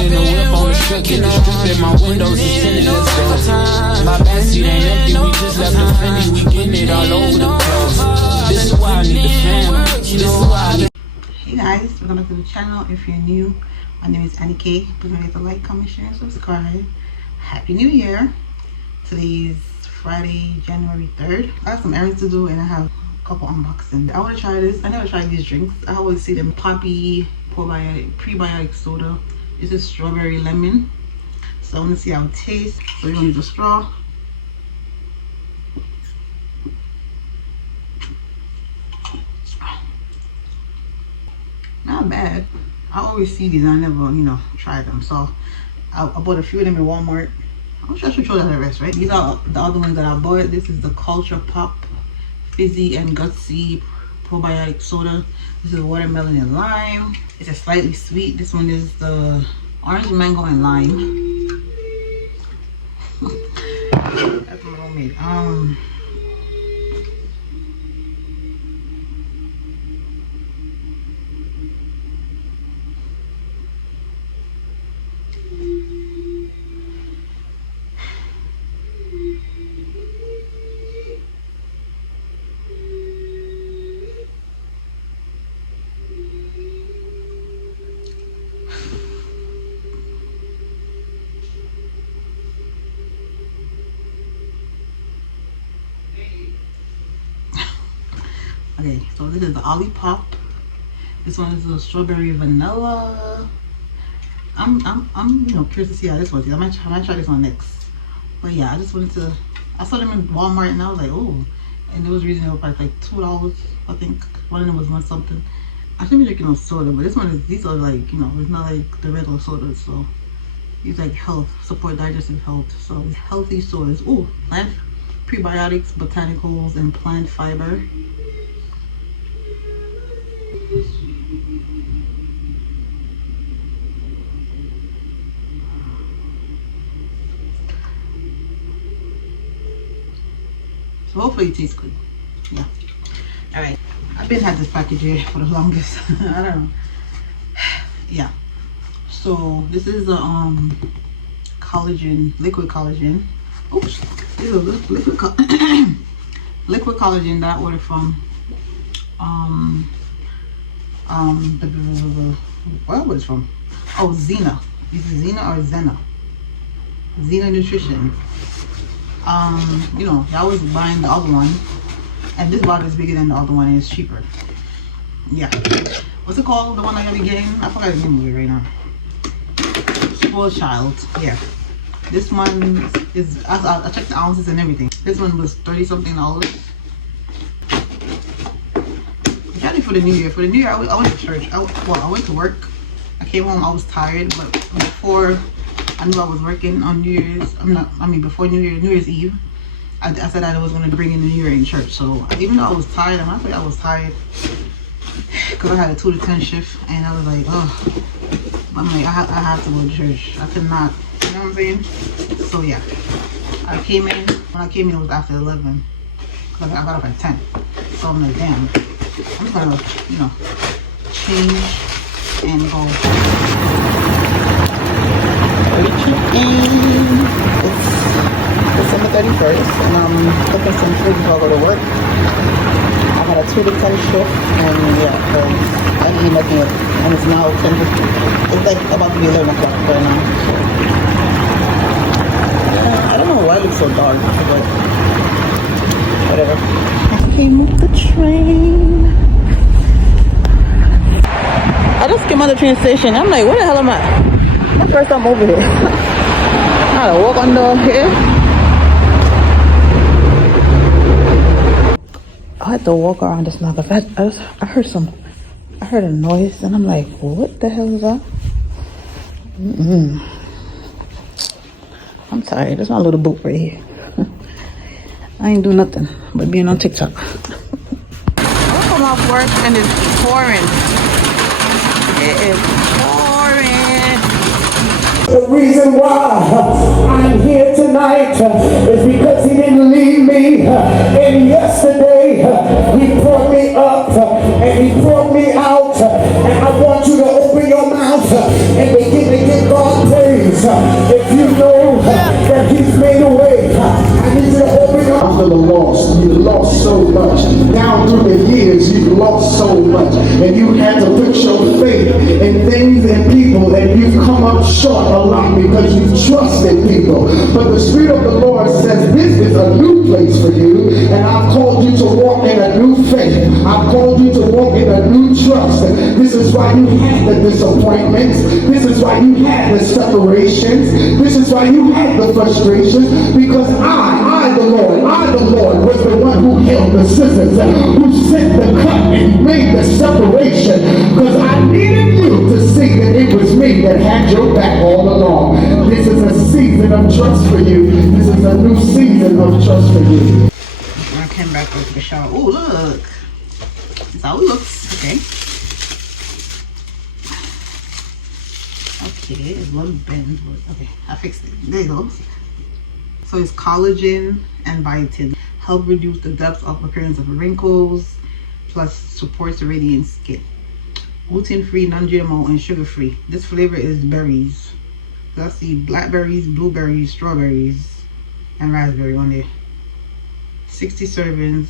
in the whip on the strip, get the strip in my windows is tinted, let's go. My backseat ain't empty, we just left the Fendi, we getting it all over the place. This is why I need the fam, this is why I need. Hey guys, welcome back to the channel. If you're new, my name is Annie K. Please don't forget to like, comment, share, and subscribe. Happy New Year. Today is Friday, January 3rd. I have some errands to do and I have a couple unboxing. I want to try this. I never tried these drinks. I always see them. Poppy prebiotic soda. This is strawberry lemon. So I want to see how it tastes. So you're going to use a straw. Not bad. I always see these and I never, try them. So I bought a few of them in Walmart. I'm sure I should show that the rest, right? These are the other ones that I bought. This is the Culture Pop Fizzy and Gutsy probiotic soda. This is watermelon and lime. It's a slightly sweet. This one is the orange, mango, and lime. That's my homemade. Okay, so this is the Olipop. This one is the strawberry vanilla. I'm curious to see how this one is. I might try this one next. But yeah, I just wanted to. I saw them in Walmart and I was like, oh, and it was reasonable price, like $2. I think one of them was 1 something. I shouldn't be drinking no soda, but this one is. These are like it's not like the regular sodas. So these like support digestive health. So healthy sodas. Ooh, plant prebiotics, botanicals, and plant fiber. So hopefully it tastes good. Yeah. All right. I've been had this package here for the longest. I don't know. Yeah. So this is the collagen, liquid collagen. Oops. This is a liquid collagen that I ordered from where was it from? Oh, Zena. Is it Zena or Zena? Zena Nutrition. I was buying the other one, and this bottle is bigger than the other one and it's cheaper. Yeah. What's it called? The one I gotta be getting? I forgot the name of it right now. Spoiled Child. Yeah. This one is, I checked the ounces and everything. This one was $30-something. For the new year. For the new year, I went to church. I went to work. I came home, I was tired, but before I knew I was working on New Year's, before New Year's Eve, I said I was going to bring in the New Year in church. So even though I was tired, I was tired because I had a 2 to 10 shift, and I was like, oh, I'm like, I have to go to church. I could not, you know what I'm saying? So yeah, I came in. When I came in, it was after 11. Cause I got up at 10. So I'm like, damn. I'm just gonna, change and go. It's December 31st, and I'm cooking some food before I go to work. I had a 2 to 10 shift, and yeah, so I didn't eat nothing yet. And it's now 10:50. It's like about to be 11 o'clock right now. So. I don't know why it looks so dark, but whatever. I came off the train. I just came out of the train station. I'm like, where the hell am I? My first time over here. I gotta walk under here. I had to walk around this now because I heard a noise and I'm like, what the hell is that? I'm tired. There's my little boot right here. I ain't do nothing but being on TikTok. I come off work and it's pouring. It is pouring. The reason why I'm here tonight is because he didn't leave me. And yesterday he brought me up and he brought me out. And I want you to open your mouth and begin to give God praise. If you know that he's made a way, I need you to open your mouth. For the lost, you lost so much. Down through the years, you've lost so much. And you had to put your faith in things and people, and you've come up short a lot because you trusted people. But the Spirit of the Lord says this is a new place for you, and I've called you to walk in a new faith. I've called you to walk in a new trust. This is why you had the disappointments. This is why you had the separations. This is why you had the frustrations. Because I, the Lord, was the one who held the scissors, who sent the cut and made the separation. Because I needed you to see that it was me that had your back all along. This is a season of trust for you. This is a new season of trust for you. I came back up to the shower. Oh, look. That's how it looks. Okay. Okay, it's a little bent, but okay, I fixed it. There you go. So it's collagen and biotin. Help reduce the depth of appearance of wrinkles, plus supports the radiant skin. Gluten-free, non-GMO, and sugar-free. This flavor is berries. Let's see, blackberries, blueberries, strawberries, and raspberry on there. 60 servings.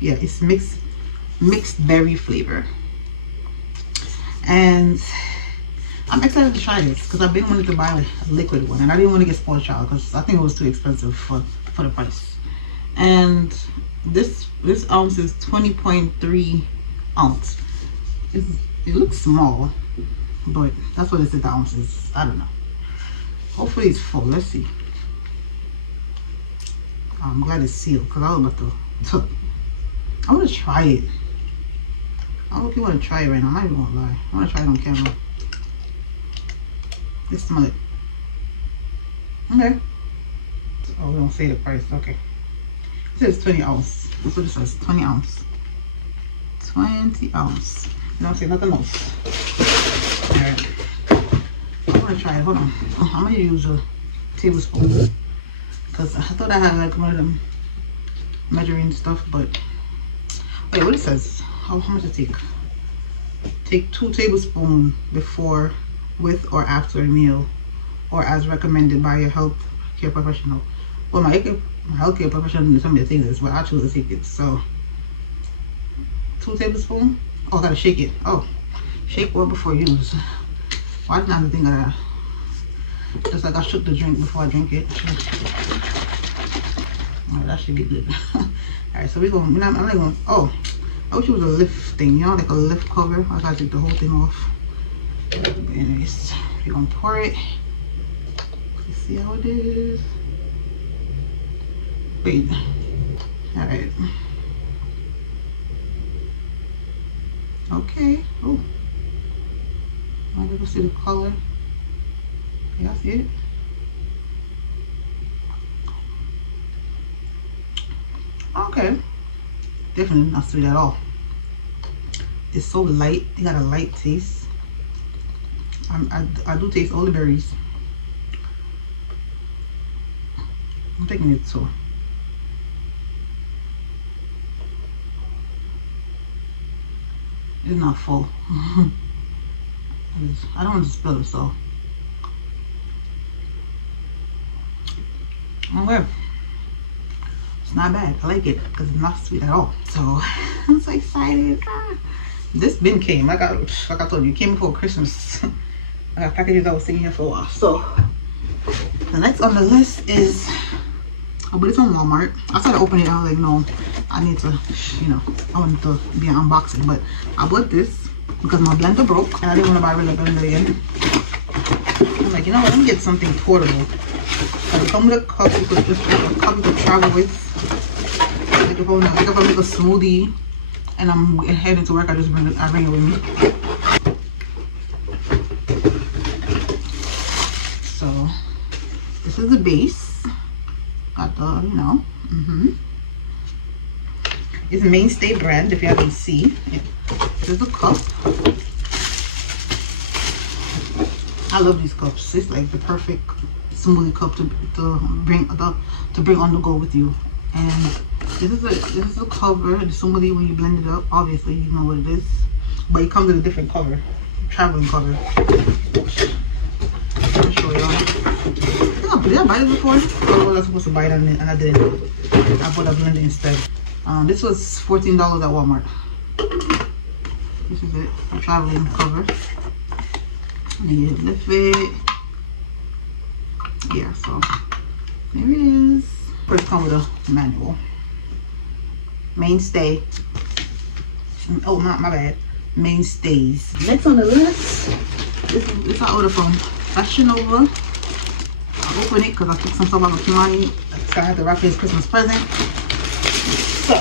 Yeah, it's mixed berry flavor. And I'm excited to try this because I've been wanting to buy a liquid one, and I didn't want to get spoiled child because I think it was too expensive for the price. And this ounce is 20.3 ounce. It looks small, but that's what it said the ounce is. I don't know. Hopefully it's full. Let's see. I'm glad it's sealed because I was about to. I want to try it. I hope you want to try it right now. I'm not even gonna lie. I want to try it on camera. Let's smell it. Okay. Oh, we don't say the price. Okay. It says 20 ounce. That's what it says. 20 ounce. 20 ounce. You don't say nothing else. Alright. I want to try it. Hold on. I'm going to use a tablespoon. Because I thought I had like one of them measuring stuff. But wait, what it says? How much to take? Take 2 tablespoons before, with, or after a meal, or as recommended by your health care professional. Well, my health care professional didn't tell me to take this, but I chose to take it. So 2 tablespoons. Oh, I gotta shake it. Oh, shake well before use. Why didn't I have to think of that? Just like I shook the drink before I drink it. Alright, that should be good. Alright, so we're going. I'm not going. Oh, I wish it was a lift thing. You know, like a lift cover. I gotta take the whole thing off. Anyways, we're gonna pour it. Let's see how it is. Wait. Alright. Okay. Oh. I can see the color. Yeah, I see it. Okay. Definitely not sweet at all. It's so light. It got a light taste. I do taste all the berries. I'm taking it so. It's not full. I don't want to spill it, so. Okay. It's not bad. I like it because it's not sweet at all. So I'm so excited. This bin came. Like I told you, it came before Christmas. I got packages that was sitting here for a while. So the next on the list is, oh, but it's on Walmart. I started opening it. I was like, no, I need to, you know, I wanted to be an unboxing. But I bought this because my blender broke and I didn't want to buy a regular blender again. I'm like, you know what? Let me get something portable. So it comes with a cup. You could just have a cup you could travel with. Like if I make a smoothie and I'm heading to work, I bring it with me. So this is the base. Got the, you know, it's Mainstay brand. If you haven't seen, this is the cup. I love these cups. It's like the perfect smoothie cup to bring on the go with you. And this is the cover. The smoothie when you blend it up. Obviously, you know what it is, but it comes with a different cover, traveling cover. I'll show y'all. Did I buy this before? Or was I supposed to buy it and I didn't? I bought a blender instead. This was $14 at Walmart. This is it. A traveling cover. And you lift it. Yeah, so there it is. First come with a manual. Mainstay. Oh, my bad. Mainstays. Next on the list, this I ordered from Fashion Nova. I'll open it because I took some stuff out of Kimani. So I had to wrap his Christmas present. So, a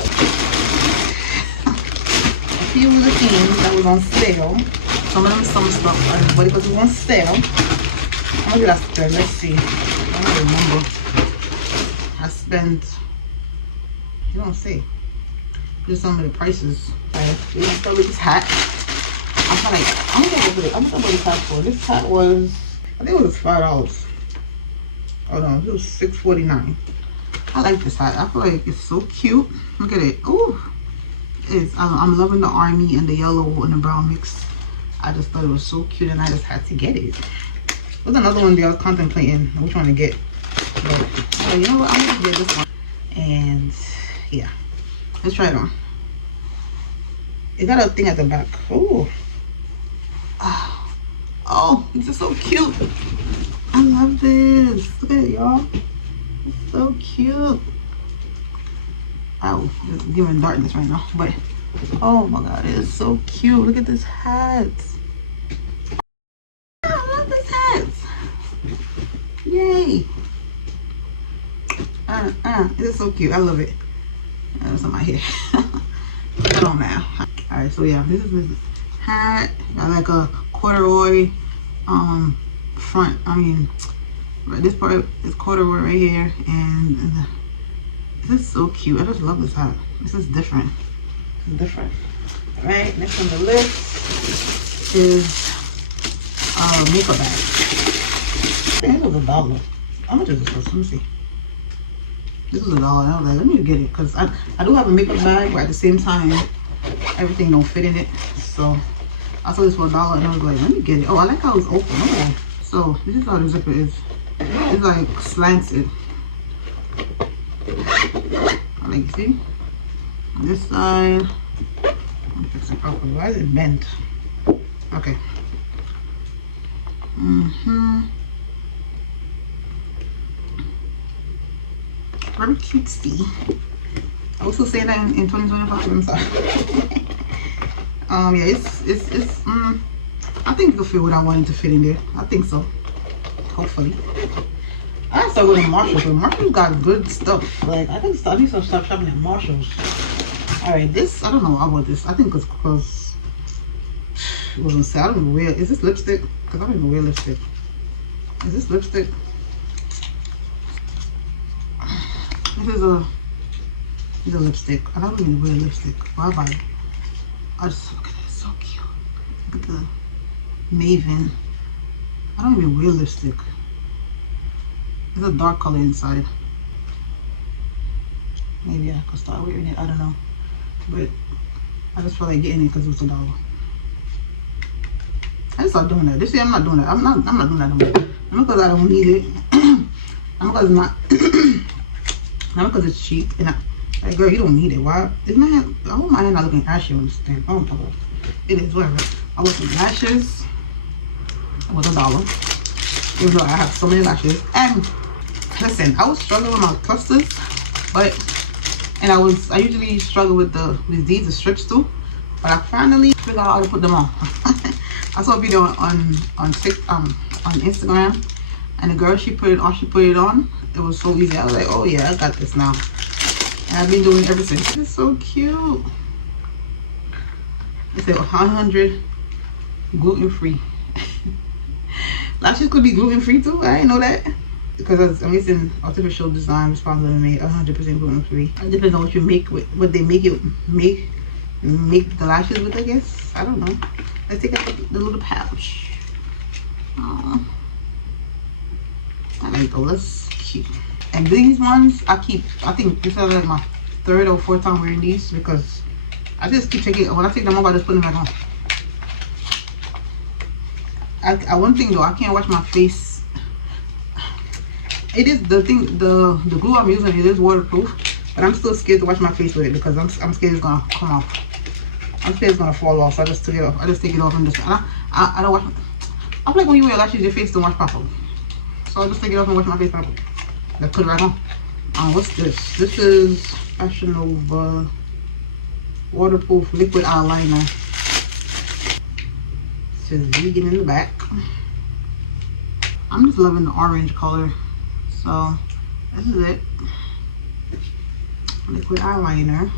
few of the things that was on sale. Some of them summer stuff, but because it was on sale. How much did I spend? Let's see. I don't remember. I spent, you don't say. Just some of the prices. We're gonna start with this hat. I feel like, I'm gonna go this hat for. This hat was, I think it was $5. Oh no, it was $6.49. I like this hat. I feel like it's so cute. Look at it. Ooh. I'm loving the army and the yellow and the brown mix. I just thought it was so cute and I just had to get it. There's another one there I was contemplating which one to get. But you know what? I'm gonna get this one. And yeah. Let's try it on. It got a thing at the back. Oh. Oh, this is so cute. I love this. Look at it, y'all. It's so cute. Ow, it's giving darkness right now. But oh my god, it is so cute. Look at this hat. I love this hat. Yay. This is so cute. I love it. That's on my hair. Put it on now. Alright, so yeah, this is this hat. Got like a corduroy front. I mean, this part is corduroy right here, and this is so cute. I just love this hat. This is different. It's different. Alright, next on the list is makeup bag. I think it was $1. How much is this? Let me see. This was $1. I was like, let me get it because I do have a makeup bag, but at the same time, everything don't fit in it. So I saw this for $1 and I was like, let me get it. Oh, I like how it's open. Okay. So this is how the zipper is. It's like slanted. Like, see? On this side. Let me fix it properly. Why is it bent? Okay. Very cutesy. I was still saying that in 2025. I'm sorry. Yeah, it's I think it'll fit what I wanted to fit in there. I think so. Hopefully. I started going to Marshalls, but Marshalls got good stuff. Like I need to start shopping at Marshalls. Alright, this I don't know why I bought this. I think it's because it wasn't sale. I don't know where. Is this lipstick? Because I don't even wear lipstick. Is this lipstick? This is a lipstick. I don't even wear lipstick. Why buy it? I just look at it. It's so cute. Look at the Maven. I don't even wear lipstick. It's a dark color inside. Maybe I could start wearing it. I don't know. But I just feel like getting it because it's $1. I just start doing that. This year I'm not doing that. I'm not doing that no more. Not because I don't need it. Not because it's not. Not because it's cheap. And like, girl, you don't need it. Why? Is my hand? I hope my hand not looking ashy on this thing. I don't know. It is whatever. I want some lashes. It was $1. Even though I have so many lashes. And listen, I was struggling with my clusters, but I usually struggle with these the strips too. But I finally figured out how to put them on. I saw a video on Instagram, and the girl she put it on. It was so easy. I was like, oh yeah, I got this now. And I've been doing it ever since. It's so cute. It said 100 gluten-free. Lashes could be gluten-free too. I didn't know that. Because I'm using artificial design responsibly made 100% gluten-free. It depends on what you make with what they make the lashes with, I guess. I don't know. Let's take out the little pouch. Oh, I like those. Cute. And these ones I think this is like my 3rd or 4th time wearing these because I just keep taking, when I take them off I just put them back on. One thing though, I can't wash my face It is the thing. The glue I'm using, it is waterproof, but I'm still scared to wash my face with it because I'm scared it's gonna come off. I'm scared it's gonna fall off. So I just took it off. I just take it off and just I don't wash. I feel like when you wear lashes, your face don't wash properly. So I just take it off and wash my face properly. Let's put it right on. What's this? This is Fashion Nova waterproof liquid eyeliner. It says vegan in the back. I'm just loving the orange color. So this is it. Liquid eyeliner.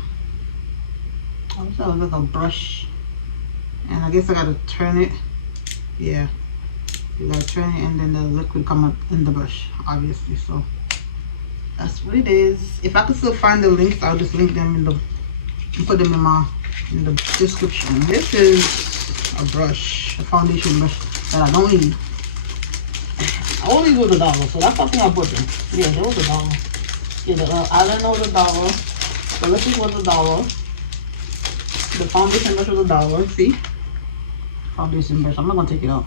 Oh, so it's like a brush. And I guess I gotta turn it. Yeah. You gotta turn it and then the liquid come up in the brush, obviously. So that's what it is. If I could still find the links, I'll just link them in the put them in the description. This is a brush, a foundation brush that I don't need. All these was $1, so that's something I bought them. Yeah, they was $1. Yeah, the eyeliner was $1. The liquid was $1. The foundation brush was $1. See? Foundation brush. I'm not gonna take it out.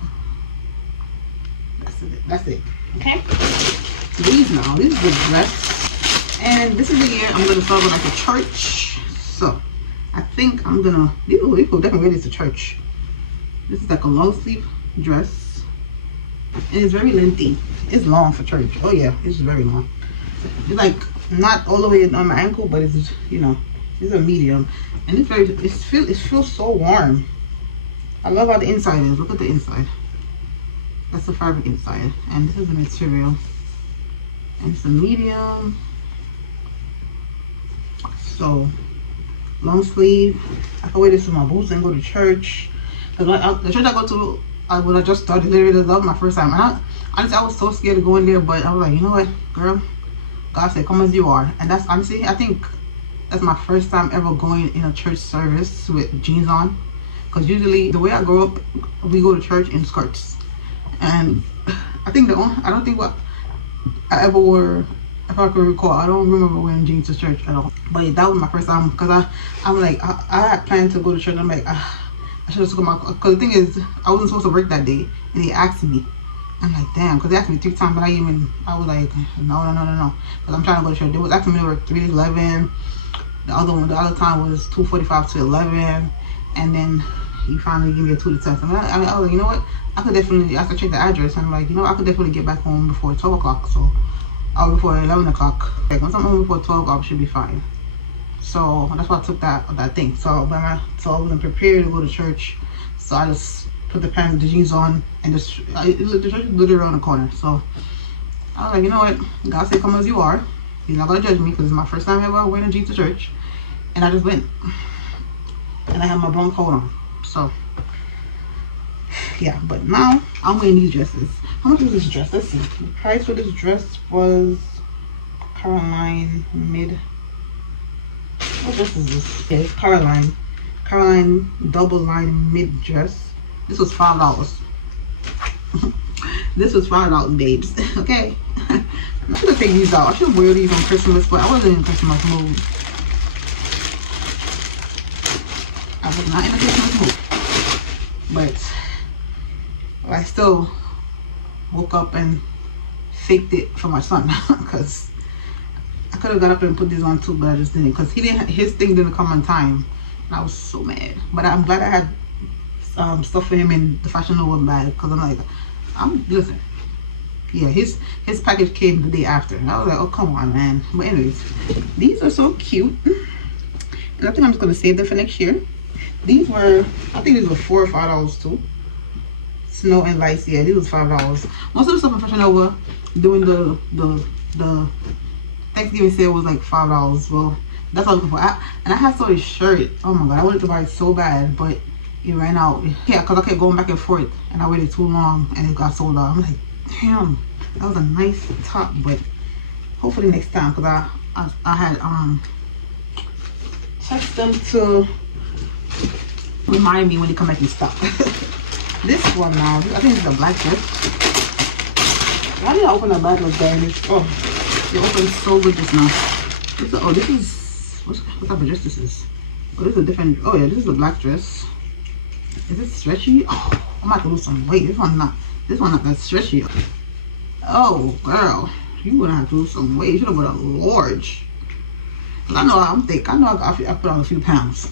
That's it. That's it. Okay? These now. This is the dress. And this is the year I'm gonna start with like a church. So I think I'm gonna people definitely wear this to church. This is like a long sleeve dress. And it's very lengthy. It's long for church. Oh yeah, it's very long. It's like not all the way on my ankle, but it's, you know, it's a medium. And it's very, it feels so warm. I love how the inside is. Look at the inside. That's the fabric inside. And this is the material. And it's a medium. So long sleeve. I can wear this with my boots and go to church. Because the church I go to, when I just started, literally love my first time. And honestly, I was so scared to go in there, but I was like, you know what, girl, God said, come as you are. And that's, honestly, I think that's my first time ever going in a church service with jeans on. Because usually, the way I grew up, we go to church in skirts. And I think I don't think what I ever wore, if I could recall, I don't remember wearing jeans to church at all. But that was my first time, because I'm like, I had planned to go to church. I'm like, I should have took my, because the thing is, I wasn't supposed to work that day, and they asked me. I'm like, damn, because they asked me 3 times, but I was like, no, because I'm trying to go to church. They was asking me to work 3 to 11. The other time was 2:45 to 11, and then he finally gave me a 2 to 10. I was like, you know what, I could definitely, I could check the address, and I'm like, you know, I could definitely get back home before 12 o'clock, so, or before 11 o'clock. Like, once I'm home before 12 o'clock, should be fine. So that's why I took that thing. So I wasn't prepared to go to church. So I just put the jeans on, and the church is literally around the corner. So I was like, you know what? God said, come as you are. He's not gonna judge me because it's my first time ever wearing a jeans to church. And I just went. And I have my brown coat on. So yeah, but now I'm wearing these dresses. How much was this dress? Let's see. The price for this dress was Caroline mid. What dress is this? Yeah, it's Caroline double line mid dress. This was $5. This was $5, babes. Okay. I should have taken these out. I should wear these on Christmas, but I wasn't in Christmas mood. I was not in a Christmas mood. But I still woke up and faked it for my son, because I could have got up and put these on too, but I just didn't, because his thing didn't come on time, and I was so mad. But I'm glad I had stuff for him in the Fashion Nova bag, because I'm like, listen, yeah, his package came the day after, and I was like, oh come on, man. But anyways, these are so cute, and I think I'm just gonna save them for next year. These were, I think these were $4 or $5 too. Snow and Lights, yeah, these was $5. Most of the stuff in Fashion Nova doing the Thanksgiving sale was like $5. Well, that's what I was looking for. And I had saw this shirt. Oh my god, I wanted to buy it so bad, but it ran out. Yeah, because I kept going back and forth, and I waited too long, and it got sold out. I'm like, damn, that was a nice top, but hopefully next time, because I had text them to remind me when they come back in stock. This one now, I think it's the black dress. Why did I open the bag like that? Oh, it opened so good just now. This is what type of dress this is? Oh, this is a different. Oh yeah, this is a black dress. Is it stretchy? Oh, I'm about to lose some weight. This one not that stretchy. Oh girl, You gonna have to lose some weight. You should have bought a large. I know I'm thick. I know I put on a few pounds.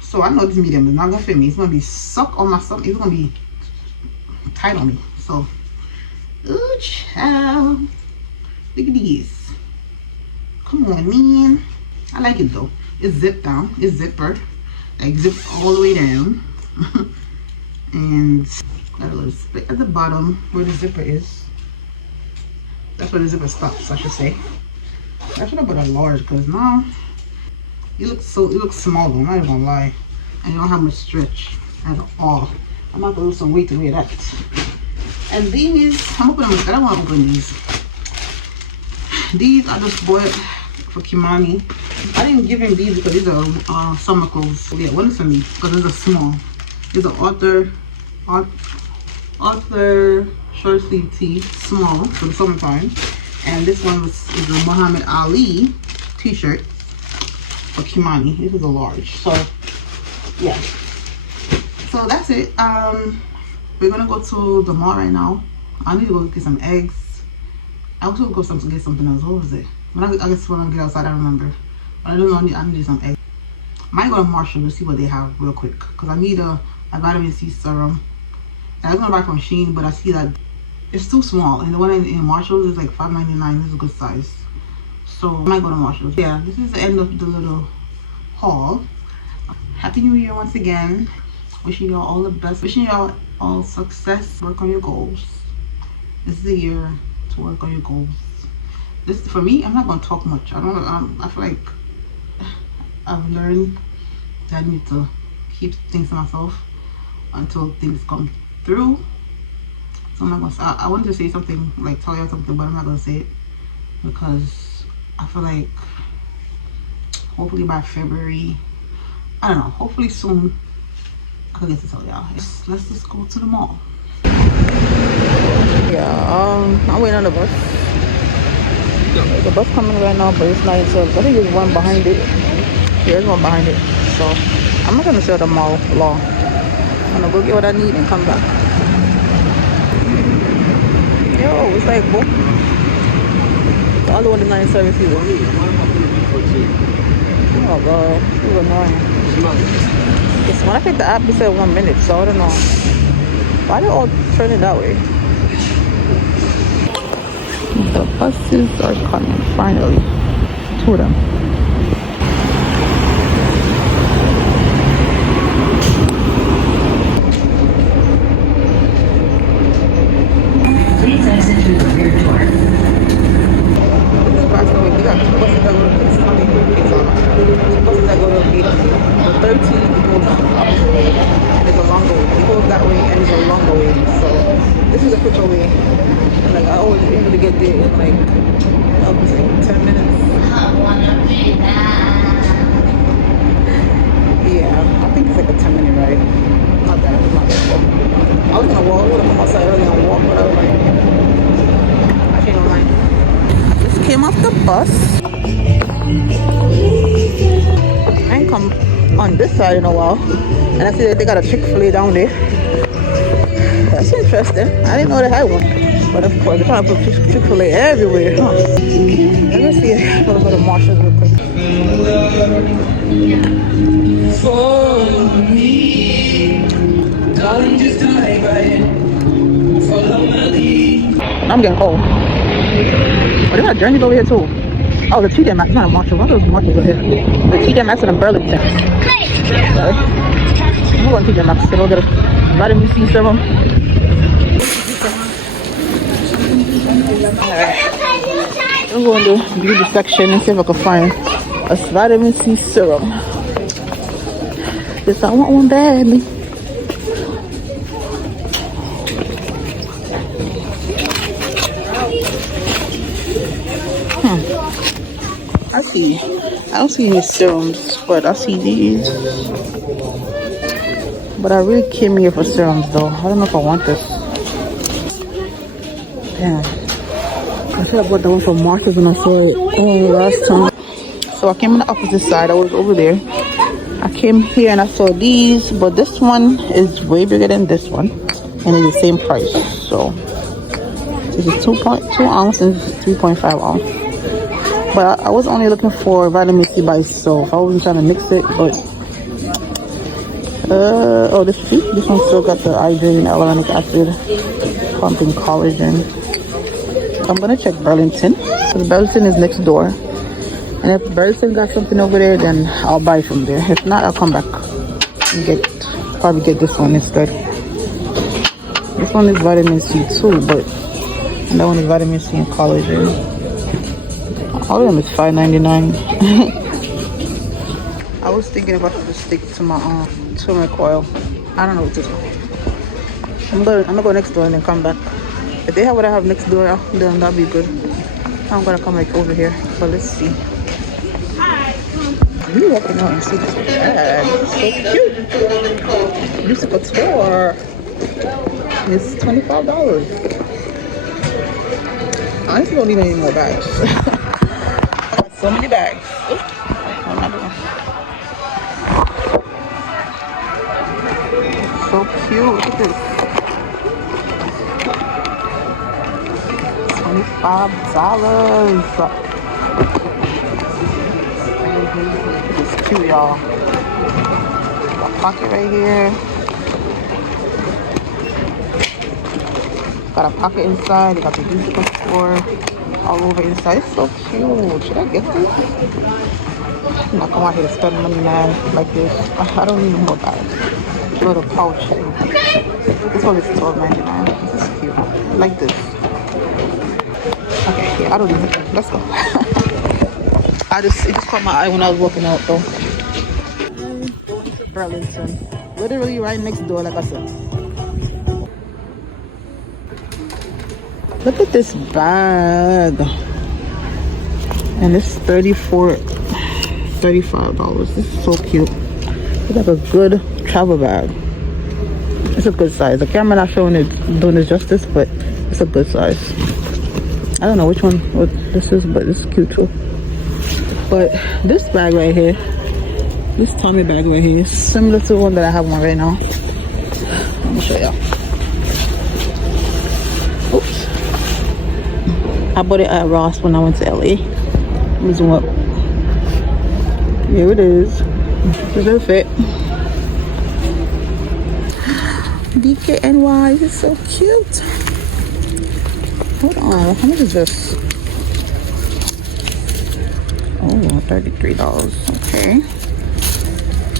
So I know this medium is not gonna fit me. It's gonna be suck on my stomach. It's gonna be tight on me. So, ooh, child. Look at these. Come on, man. I like it though. It's zipped down. It's zipper. Like zipped all the way down. And got a little split at the bottom where the zipper is. That's where the zipper stops, I should say. I should have put a large because now it looks small though, I'm not even gonna lie. And you don't have much stretch at all. I'm about to lose some weight to wear that. And these, I'm opening them. I don't want to open these. These I just bought for Kimani. I didn't give him these because these are summer clothes. Yeah, one is for me because these are small. These are Arthur short sleeve tee, small for the summertime. And this one is a Muhammad Ali t-shirt for Kimani. This is a large. So yeah. So that's it. We're gonna go to the mall right now. I need to go get some eggs. I also go to get something else. What was it? I guess when I get outside I remember. But I don't know, I need some eggs. Might go to Marshall to see what they have real quick. Because I need a vitamin C serum. And I was gonna buy from Shein, but I see that it's too small. And the one in Marshall is like $5.99. This is a good size. So I might go to Marshall. Yeah, this is the end of the little haul. Happy New Year once again. Wishing y'all all the best. Wishing y'all all success. Work on your goals. This is the year to work on your goals. This for me, I'm not gonna talk much. I feel like I've learned that I need to keep things to myself until things come through. So I'm not gonna say, I wanted to say something, like tell you something, but I'm not gonna say it because I feel like hopefully by February, I don't know, hopefully soon I can get to tell y'all. Let's just go to the mall. Yeah, I'm waiting on the bus. The bus coming right now, but it's not in service. I think there's one behind it. Yeah, there's one behind it. So I'm not gonna sell the mall long. I'm gonna go get what I need and come back. Yo, it's like boom. The other one is not in service either. Oh god, this is annoying. Yes, when I picked the app, it said 1 minute, so I don't know. Why they all turn it that way? The buses are coming, finally. Two of them. Please exit through the rear door. This is Boston. We got two buses that go to Pizza. Two buses that go to Pizza. The 13 goes up and it's a longer way. It goes that way and it's a longer way. So this is a quicker way. And like I always able to get there in like up to like 10 minutes. Yeah, I think it's like a 10-minute ride. Not that. I was gonna walk. I would have come outside early and walk, but I was like, I changed my mind. I just came off the bus. I ain't come on this side in a while, and I see that they got a Chick-fil-A down there. That's interesting. I didn't know they had one, but of course they're trying to put Chick-fil-A everywhere, huh? Let me see. I'm gonna go to Marshall's real quick. For me, darling, just dive right in. Follow my lead. I'm getting cold. Oh, they got Journeys over here too. Oh, the TJ Maxx, not a Marshall. What are those Marshalls over here? The TJ Maxx and the Burlington. Sorry. I'm going to TJ Maxx. Go get a vitamin C serum. Alright. I'm going to beauty section and see if I can find a vitamin C serum. Yes, I want one badly. I don't see any serums, but I see these. But I really came here for serums though. I don't know if I want this. Damn. I should have bought the one from Marshall's when I saw it last time. So I came on the opposite side. I was over there. I came here and I saw these, but this one is way bigger than this one. And it's the same price. So This is 2.2 ounce and 3.5 ounce. But I was only looking for vitamin C by itself. I wasn't trying to mix it, but oh, this one still got the hydrating hyaluronic acid, pumping collagen. I'm gonna check Burlington. So Burlington is next door, and if Burlington got something over there, then I'll buy from there. If not, I'll come back and probably get this one instead. This one is vitamin C too, but that one is vitamin C and collagen. All of them is $5.99. I was thinking about to stick to my turmeric oil. I don't know what this one. I'm gonna go next door and then come back. If they have what I have next door, then that'll be good. I'm gonna come like over here, but let's see. We walking out and see this bag. It's so cute. Lucy Couture. It's $25. I honestly don't need any more bags. So many bags. Another one. So cute. Look at this. $25. It's cute, y'all. Got a pocket right here. Got a pocket inside. They got the juice store all over inside. It's so cute. Should I get this? I'm not come out here to spend money, man, like this. I don't need more bags. Little pouch. This one is $12.99. This is cute. I like this. Okay, yeah, I don't need it. Let's go. It just caught my eye when I was walking out though. I'm going to Burlington. Literally right next door, like I said. Look at this bag. And it's $35. This is so cute. It's like a good travel bag. It's a good size. The camera not showing it, doing it justice, but it's a good size. I don't know what this is, but it's cute too. But this bag right here, this Tommy bag right here, is similar to the one that I have on right now. Let me show y'all. Oops. I bought it at Ross when I went to LA. Let me zoom up. Here it is. Does it fit? DKNY, this is so cute. Hold on, how much is this? Oh, $33. Okay.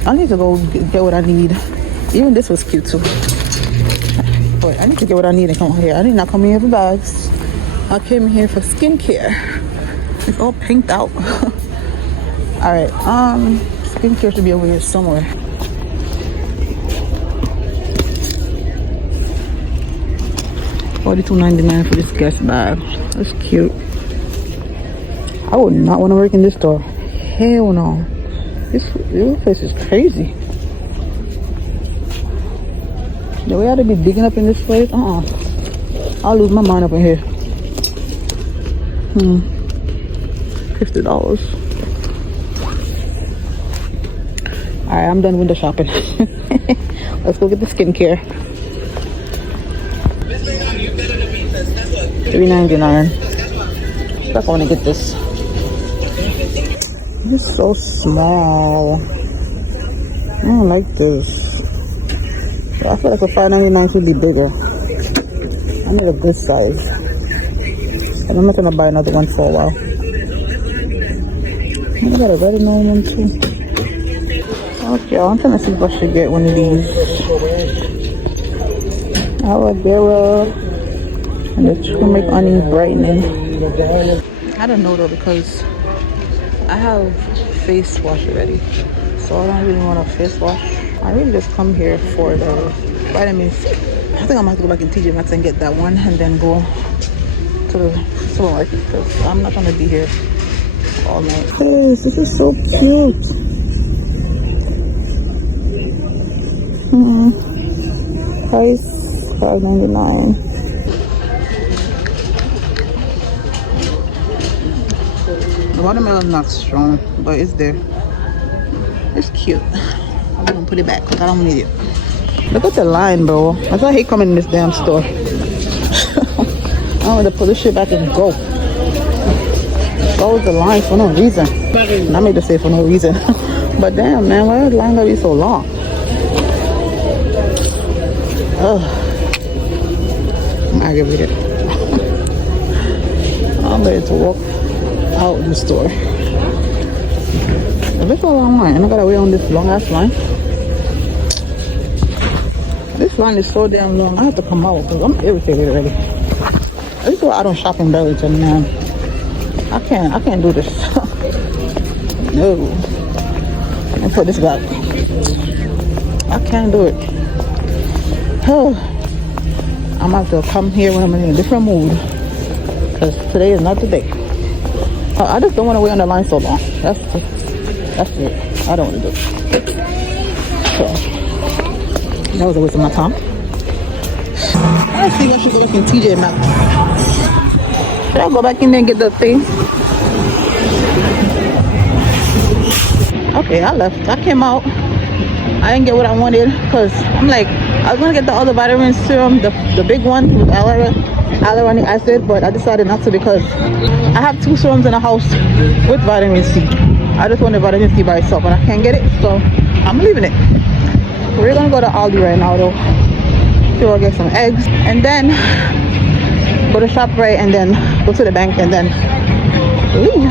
I need to go get what I need. Even this was cute too. But I need to get what I need and come here. I did not come here for bags. I came here for skincare. It's all pinked out. Alright, skincare should be over here somewhere. $42.99 for this Guess bag. That's cute. I would not want to work in this store. Hell no. This place is crazy. The way I to be digging up in this place, I'll lose my mind up in here. $50. Alright, I'm done with the shopping. Let's go get the skincare. $3.99. I want to get this. It's so small. I don't like this. I feel like a $5.99 should be bigger. I need a good size. And I'm not gonna buy another one for a while. I got a retinol one too. Okay, I'm trying to see if I should get one of these. Aloe vera and the turmeric onion brightening. I don't know though, because I have face wash already, so I don't really want a face wash. I really just come here for the vitamin C. I think I'm gonna have to go back in TJ Maxx and get that one and then go to the supermarket because I'm not gonna be here all night. Hey, this is so cute. Price $5.99. The watermelon not strong, but it's there. It's cute. I'm gonna put it back because I don't need it. Look at the line, bro. I hate coming in this damn store. I want to put this shit back and go. Close the line for no reason. I made to say for no reason. But damn, man, why is the line gonna be so long? Ugh. I'm aggravated. I'm ready to walk out the store. This is all I want, and I gotta wait on this long ass line. This line is so damn long. I have to come out because I'm irritated already. This is why I don't shop in Burlington, man. I can't do this. No. Let me put this back. I can't do it. I'm gonna have to come here when I'm in a different mood, because today is not the day. I just don't want to wait on the line so long. That's it. I don't want to do it. So that was a waste of my time. I see when she go back in TJ Maxx. Should I go back in there and get the thing? Okay, I left. I came out. I didn't get what I wanted because I'm like, I was gonna get the other vitamin serum, the big one with hyaluronic acid, but I decided not to because I have 2 serums in the house with vitamin C. I just wanted vitamin C by itself and I can't get it, so I'm leaving it. We're gonna go to Aldi right now though. So we'll get some eggs and then go to ShopRite and then go to the bank and then leave.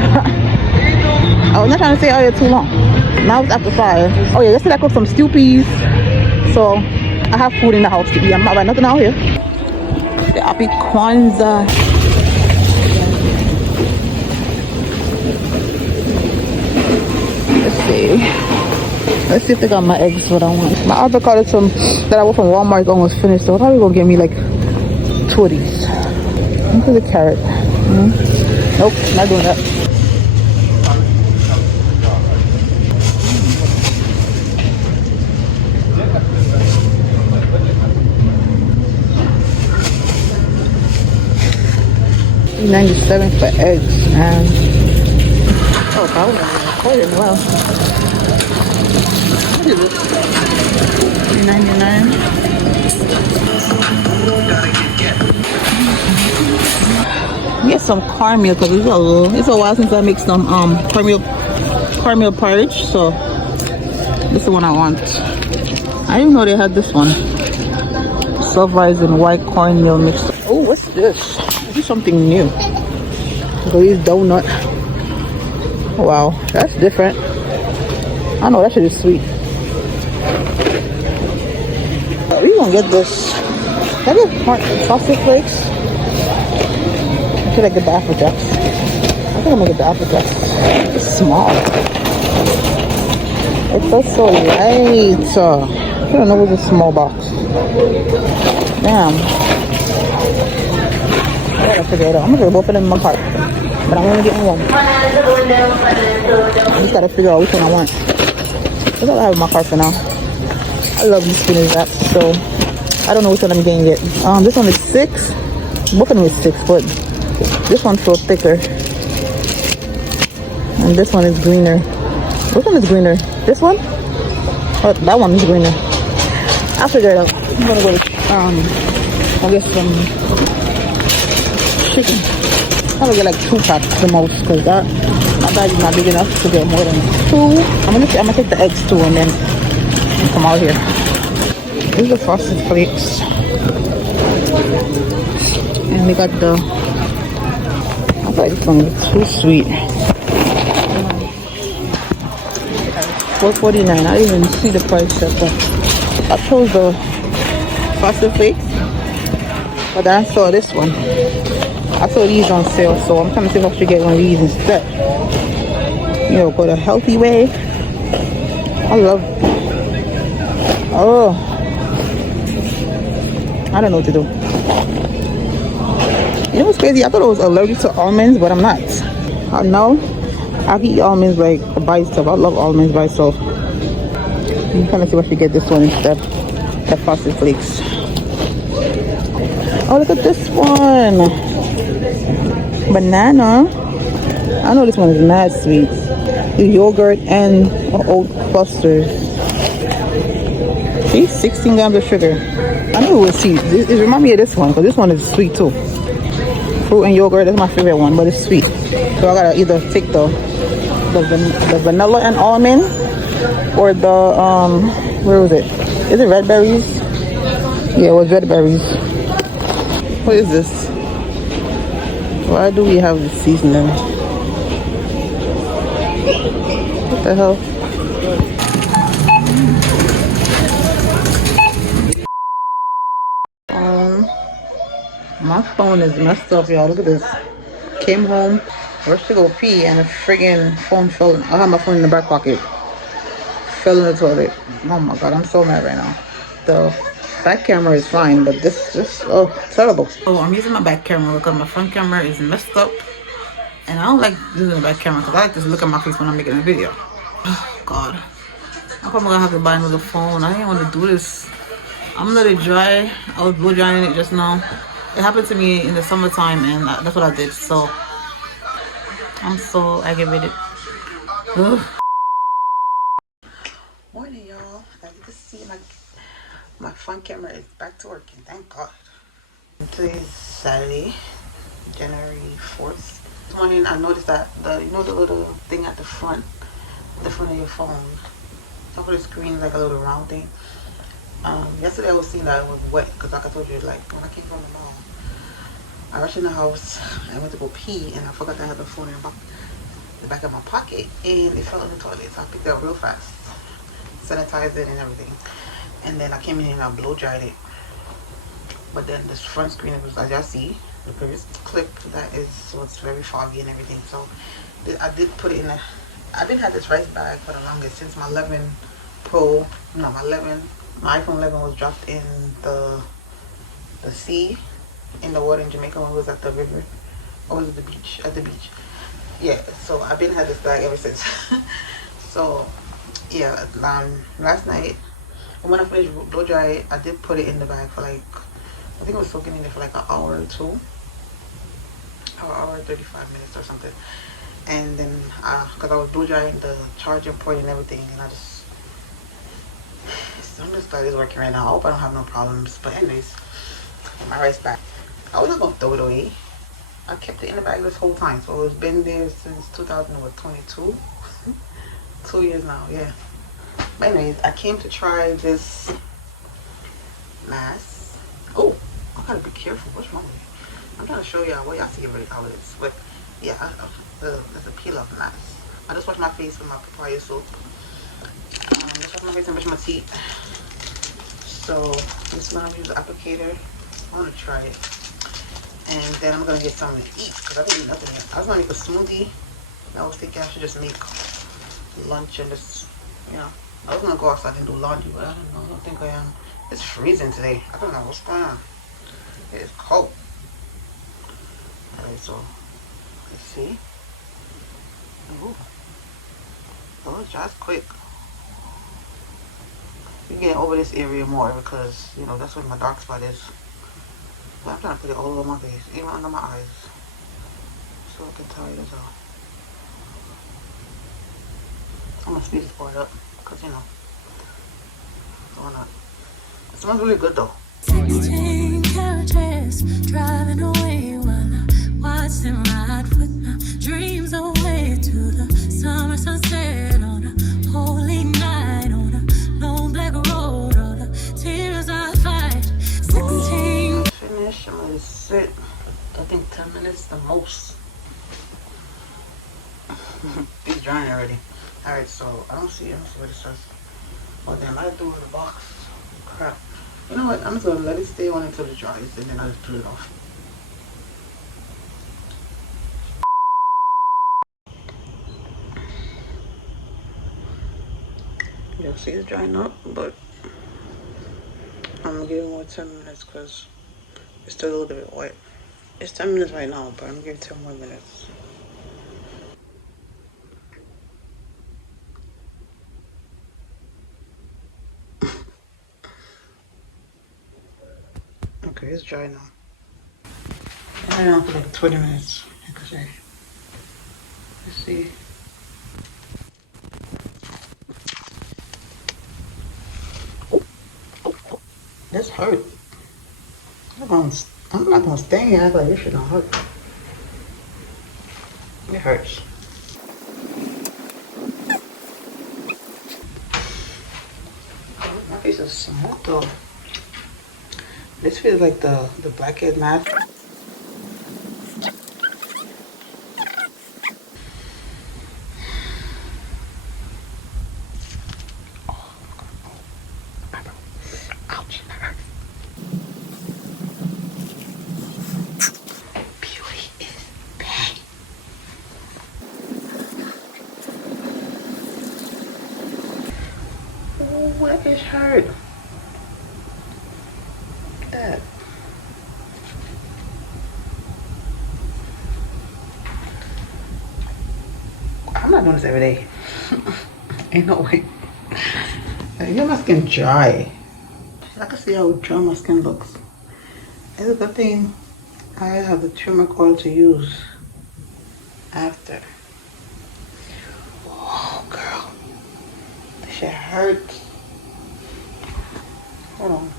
I was not trying to stay out here too long. Now it's after 5. Oh yeah, yesterday I cooked some stew peas. So I have food in the house to eat. I'm not buying nothing out here. The Happy Kwanzaa. Let's see if they got my eggs what I want. My avocado that I bought from Walmart is almost finished, so I'm probably gonna give me like 2 of these. Look at the carrot. Nope, not doing that. $97 for eggs, man. Oh, probably recording well. What is this? $3.99. Get some cornmeal because it's a while since I make some cornmeal porridge, so this is the one I want. I didn't know they had this one. Self-rising white cornmeal mixed. Oh, what's this? This is something new. Glazed donut. Wow, that's different. I know that shit is sweet. We gonna get this. Can I get frosted flakes? Should I get the Apple Jacks? I think I'm gonna get the Apple Jacks. It's small. It feels so light. I don't know what's a small box. Damn. I gotta figure it out. I'm gonna both of them in my cart, but I'm only getting one. I just gotta figure out which one I want. That's all I have in my cart for now. I love these spinach wraps, so I don't know which one I'm getting yet. This one is 6. Both of them is 6, but this one's so thicker, and this one is greener. Which one is greener? This one? Oh, that one is greener. I'll figure it out. I'm gonna go I'll get some chicken. I'll get like 2 packs the most because my bag is not big enough to get more than 2. I'm gonna take the eggs too and then come out here. These are frosted flakes. And we got the, I feel like it's gonna be too sweet. $4.49. I didn't even see the price yet, but I chose the frosted flakes. But then I saw this one. I saw these on sale, so I'm trying to see if I should get one of these instead. You know, go the healthy way. I love. Oh, I don't know what to do. You know what's crazy? I thought I was allergic to almonds, but I'm not. I know I can eat almonds like by itself. I love almonds by itself. I'm trying to see if I should get this one instead. The frosted flakes. Oh, look at this one. Banana. I know this one is mad sweet. The yogurt and oat clusters. See, 16 grams of sugar. I knew it was sweet. It reminds me of this one because this one is sweet too. Fruit and yogurt is my favorite one, but it's sweet. So I gotta either take the vanilla and almond, or the where was it? Is it red berries? Yeah, it was red berries. What is this? Why do we have this seasoning? What the hell? My phone is messed up, y'all. Look at this. Came home, rushed to go pee, and the friggin' phone fell. I had my phone in the back pocket. Fell in the toilet. Oh my god, I'm so mad right now. The back camera is fine, but this just, oh, terrible. Oh, I'm using my back camera because my front camera is messed up. And I don't like using the back camera because I like to look at my face when I'm making a video. Oh god. I'm probably gonna have to buy another phone. I didn't want to do this. I'm letting it dry. I was blow drying it just now. It happened to me in the summertime, and that's what I did. So I'm so aggravated. Ugh. Morning, y'all. As you can see, my front camera is back to working. Thank God. Today is Saturday, January 4th. This morning, I noticed that the little thing at the front of your phone, top of the screen is like a little round thing. Yesterday I was seeing that it was wet because, like I told you, like when I came from the mall, I rushed in the house. I went to go pee and I forgot that I had the phone in the back of my pocket, and it fell in the toilet. So I picked it up real fast, sanitized it and everything, and then I came in and I blow dried it. But then this front screen, it was, as y'all see, the previous clip, was very foggy and everything. So I did put it in I've been had this rice bag for the longest, since my 11 Pro, no, my iPhone 11 was dropped in the sea, in the water in Jamaica when it was at the river, or was it the beach? At the beach. Yeah, so I've been had this bag ever since. So yeah, last night when I finished blow dry it, I did put it in the bag for like, I think it was soaking in there for like an hour or two, hour 35 minutes or something. And then because I was blow drying the charger port and everything, and I'm just glad it's working right now. I hope I don't have no problems. But anyways, my rice bag, I was not gonna throw it away. I kept it in the bag this whole time, so it's been there since 2022. 2 years now, yeah. But anyways, I came to try this mask. Oh, I gotta be careful. What's wrong with me? I'm trying to show y'all what y'all see really how it is. But yeah, there's a peel off mask. I just wash my face with my papaya soap. Just wash my face and brush my teeth. So this one I'm using the applicator. I want to try it. And then I'm gonna get something to eat because I didn't eat nothing yet. I was gonna make a smoothie. I was thinking I should just make lunch and just, you know, I was gonna go outside and do laundry, but I don't know. I don't think I am. It's freezing today. I don't know what's going on. It is cold. Alright, so let's see. Ooh. Oh, it dries quick. You get over this area more because, you know, that's where my dark spot is. But I'm trying to put it all over my face, even under my eyes, so I can tell it as well. I'm gonna speed this part up because, you know, why not? It smells really good though. 16 carriages driving away while I watch them ride with my dreams away to the summer sunset on a holy night on a lone black road. All the tears I fight. 16. Finish. I'm gonna sit. I think 10 minutes the most. It's drying already. Alright, so I don't see what it says. Oh damn, I threw it in the box. Crap. You know what? I'm just gonna let it stay on until it dries, and then I'll just put it off. You'll see it's drying up, but I'm gonna give it more 10 minutes because it's still a little bit wet. It's 10 minutes right now, but I'm gonna give it 10 more minutes. Okay, it's dry now. And now for like 20 minutes. Okay. Let's see. This hurt. I'm not gonna stand here and act like this shit don't hurt. hurts. My face is smooth though. This feels like the blackhead mask. Ouch. Beauty is pain. Oh, that fish hurt. Look at that. I'm not doing this every day. Ain't no way. Your my skin dry. I can see how dry my skin looks. It's a good thing I have the turmeric oil to use after. Oh, girl. This shit hurts. Hold on.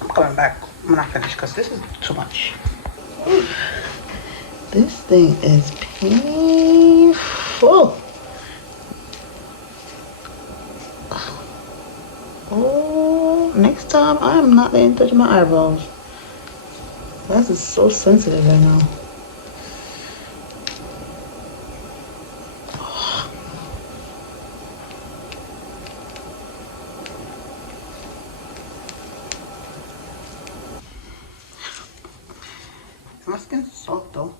I'm coming back when I finish because this is too much. This thing is painful. Oh, next time I am not letting touch my eyebrows. This is so sensitive right now. My skin's soft though.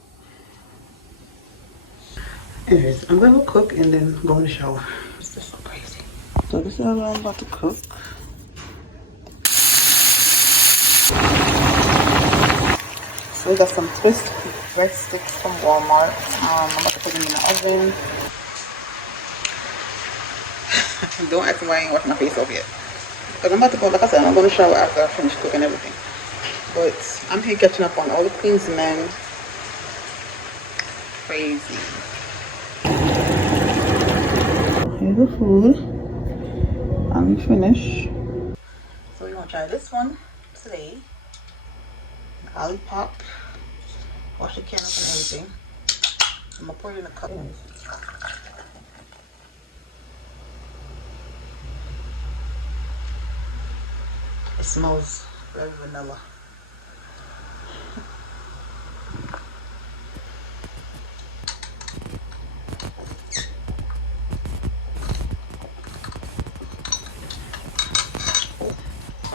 Anyways, I'm gonna cook and then go in the shower. It's just so crazy. So this is what I'm about to cook. So we got some twist breadsticks from Walmart. I'm about to put them in the oven. Don't ask me why I ain't washing my face off yet. Because I'm about to go, like I said, I'm going to shower after I finish cooking everything. But I'm here catching up on all the Queen's Men. Crazy. Here's the food. I'm finished. So we're going to try this one today. Olipop. Wash the can up and everything. I'm going to pour it in a cup. It smells very vanilla. Oh,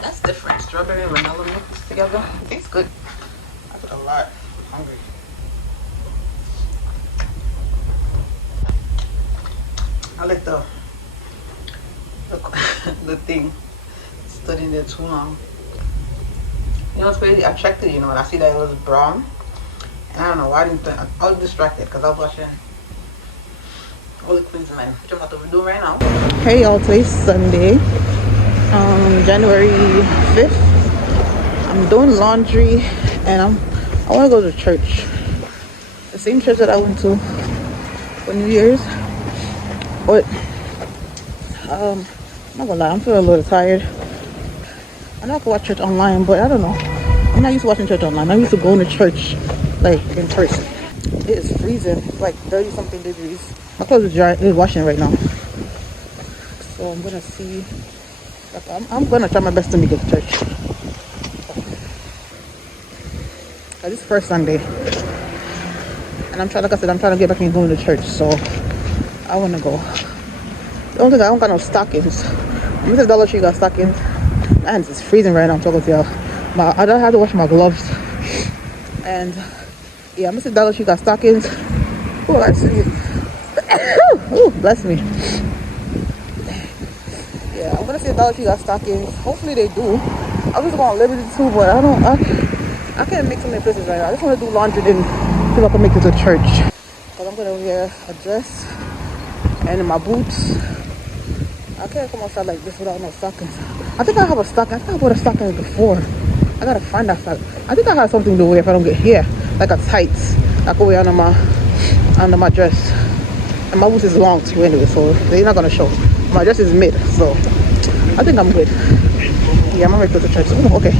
that's different. Strawberry and vanilla mixed together. It tastes good. I put a lot. I'm hungry. I like the thing stood in there too long. You know what's crazy? I checked it, and I see that it was brown. And I don't know why I didn't think. I was distracted because I was watching all the Queen's Men, which I'm about to do right now. Hey y'all, today's Sunday, January 5th. I'm doing laundry and I want to go to church. The same church that I went to for New Year's. But I'm not gonna lie, I'm feeling a little tired. I know I can watch church online, but I don't know. I'm not used to watching church online. I'm used to going to church like in person. It is freezing. It's like 30 something degrees. My clothes are dry. It's washing right now. So I'm gonna see. I'm gonna try my best to make it to church. This is first Sunday, and I'm trying. Like I said, I'm trying to get back and going to church. So I wanna go. The only thing I don't got no stockings. Mrs. Dollar Tree got stockings. My hands is freezing right now. I'm talking to y'all. I don't have to wash my gloves. And yeah, Mrs. Dollar Tree got stockings. Oh, I see. Oh, bless me. Yeah, I'm gonna say Dollar Tree got stockings. Hopefully they do. I was going to Liberty too, but I can't make so many places right now. I just want to do laundry and see if I can make it to church. Because I'm gonna wear a dress and in my boots. I can't come outside like this without no stockings. I think I have a stocking. I think I bought a stocking before. I gotta find that stock. I think I have something to wear if I don't get here, like a tights. I can wear under my dress. And my boots is long too anyway, so they're not gonna show. My dress is mid, so I think I'm good. Yeah, I'm ready to go to church. Ooh, okay,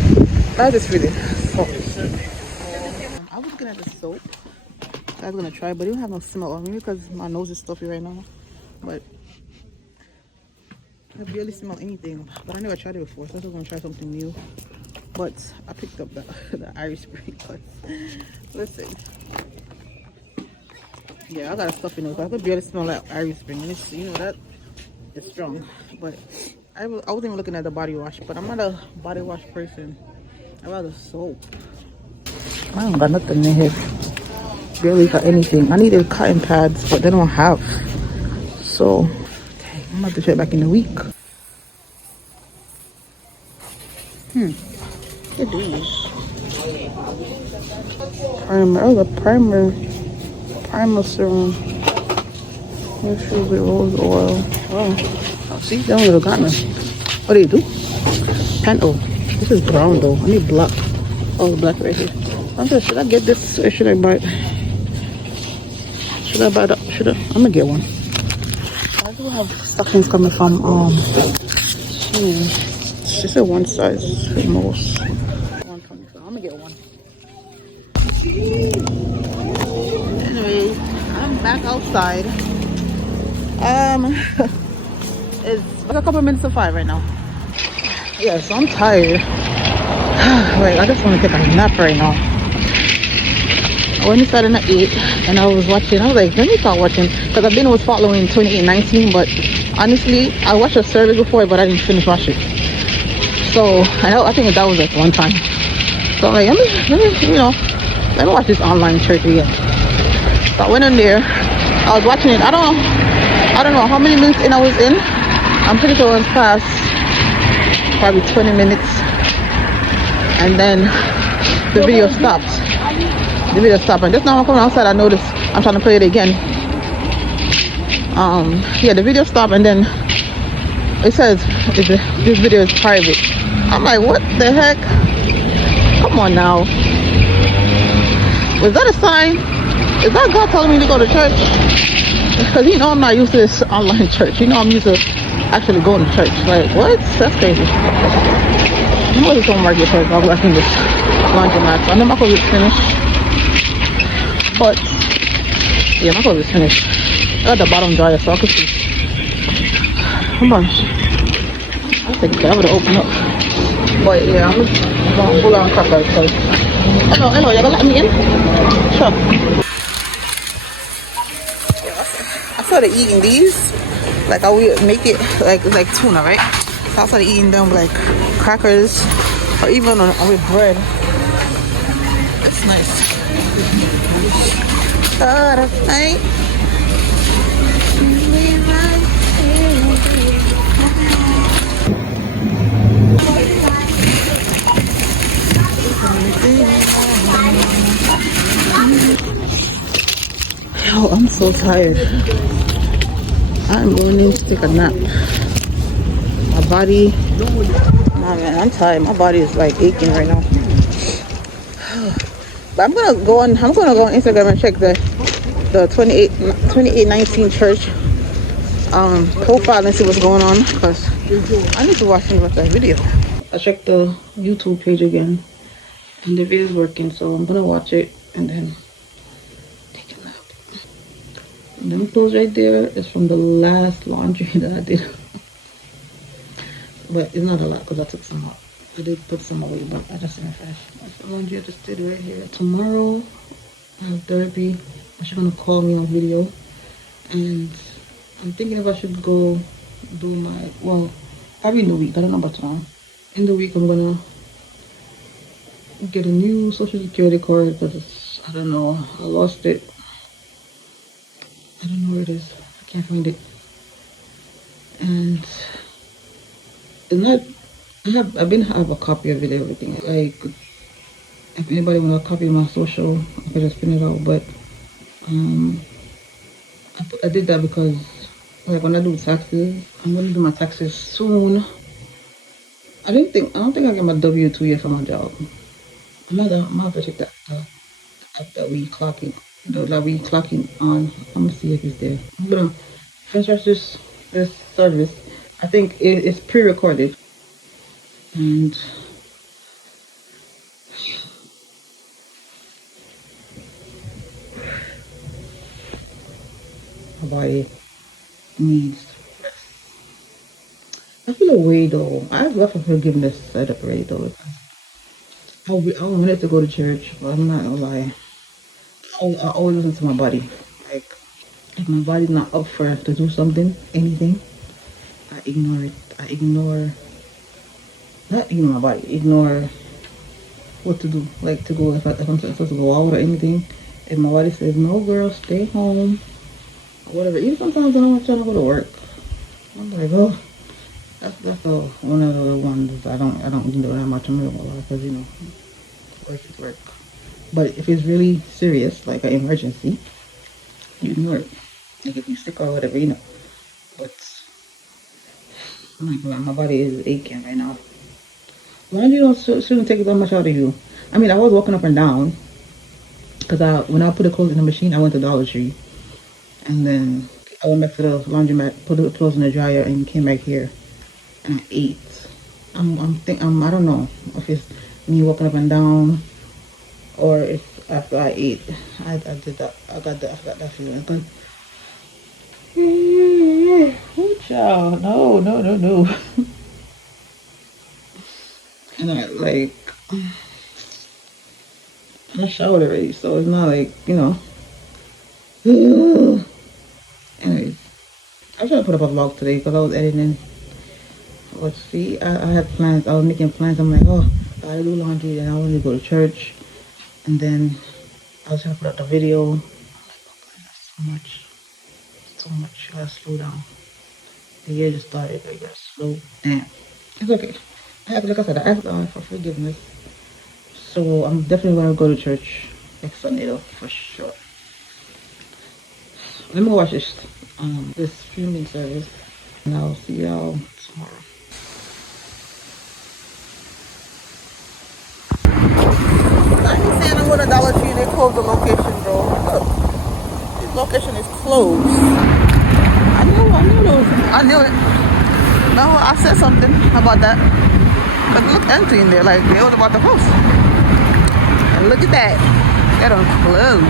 that is freezing. So I was looking at the soap, I was gonna try, but it don't have no smell on me because my nose is stuffy right now. But I barely smell anything. But I never tried it before, so I was gonna try something new. But I picked up the Irish Spring. But listen, yeah, I got a stuffy nose. I could barely smell that Irish Spring. And it's, you know that it's strong. But I wasn't even looking at the body wash. But I'm not a body wash person. I rather soap. I don't got nothing in here. Barely got anything. I needed cotton pads, but they don't have. So, okay, I'm about to check back in a week. What are these? Primer. Oh, the primer serum. New shoes with rose oil. Oh, see, they don't even got none. What do you do? Pen. Oh, this is brown though. I need black. Oh, black right here. I'm just, should I get this or should I buy it? Should I buy that? I'm gonna get one. I do have stockings coming from she said one size at most. 125. I'm gonna get one. Anyways, I'm back outside. It's like a couple minutes to 5 right now. Yeah, so I'm tired. Like, I just want to take a nap right now. I went inside at 8 and I was watching. I was like, let me start watching because I've been following 2819, but honestly, I watched a service before, but I didn't finish watching. So I think that was like one time. So I'm like, let me watch this online church again. So I went in there. I was watching it. I don't know how many minutes in I was in. I'm pretty sure it was past probably 20 minutes, and then the video stopped. And just now I'm coming outside, I noticed I'm trying to play it again. Yeah, the video stopped and then it says this video is private. I'm like, what the heck? Come on now. Was that a sign? Is that God telling me to go to church? Because you know I'm not used to this online church. You know I'm used to actually going to church. Like, what? That's crazy. I'm going to market because I'm working this laundromat. So I know my clothes is finished. But yeah, my clothes is finished. I got the bottom dryer so I can see. Come on. I think I would open up. But yeah, I'm gonna pull on crackers because hello, you gonna let me in? Sure. I started eating these. Like I would make it like tuna, right? So I started eating them like crackers or even with bread. It's nice. Right. Yo, I'm so tired. I'm going in to take a nap. My body, oh man, I'm tired. My body is like aching right now. But I'm gonna go on Instagram and check the 2819 church profile and see what's going on because I need to watch the rest of that video. I checked the YouTube page again and the video is working, so I'm gonna watch it and then take a nap. And them clothes right there is from the last laundry that I did. But it's not a lot because I took some out. I did put some away, but I just didn't finish. That's the laundry I just did right here. Tomorrow, I have therapy. She's gonna call me on video. And I'm thinking if I should go do my, well, probably in the week. I don't know about tomorrow. In the week, I'm gonna get a new social security card because I don't know. I lost it. I don't know where it is. I can't find it. And it's not, I have a copy of it, everything. If anybody want a copy of my social, I could just print it out. But I did that because, like, when I do taxes, I'm gonna do my taxes soon. I don't think I get my W-2 yet for my job. I'm gonna have to check that we clocking, that we clocking on. I'm gonna see if it's there. I'm gonna finish this service. I think it's pre-recorded. And her body needs. I feel a way though. I've got for forgiveness set up already though. I wanted to go to church, but I'm not gonna lie. I always listen to my body. Like, if my body's not up for to do something, anything, I ignore it. I ignore, not ignore my body, ignore what to do. Like to go, if I'm supposed to go out or anything. If my body says, no girl, stay home, or whatever. Even sometimes when I'm trying to go to work, I'm like, oh, that's one of the ones I don't do that much. I'm real a lot because, you know, work is work. But if it's really serious, like an emergency, you ignore it. Like if you sick or whatever, you know. But oh my God, my body is aching right now. Laundry don't shouldn't take that much out of you. I mean, I was walking up and down because when I put the clothes in the machine, I went to Dollar Tree, and then I went back to the laundromat, put the clothes in the dryer, and came back here and I ate. I don't know if it's me walking up and down or if after I ate, I did that. I got that feeling. But oh, child, no. And I like, I showered already, so it's not like, you know. Anyways, I tried to put up a vlog today because I was editing. But see, I had plans. I was making plans. I'm like, oh, I gotta do laundry, and I want to go to church, and then I was trying to put out the video. I'm like, oh God, that's so much. I gotta slow down. The year just started. I gotta slow down. It's okay. Like I said, I asked God for forgiveness. So I'm definitely gonna go to church next Sunday though, for sure. Let me watch this streaming service, and I'll see y'all tomorrow. I ain't saying I'm going to Dollar Tree and they closed the location, bro. Look, this location is closed. I knew it. No, I said something about that. But it looked empty in there, like they was about to close. And look at that. They don't close.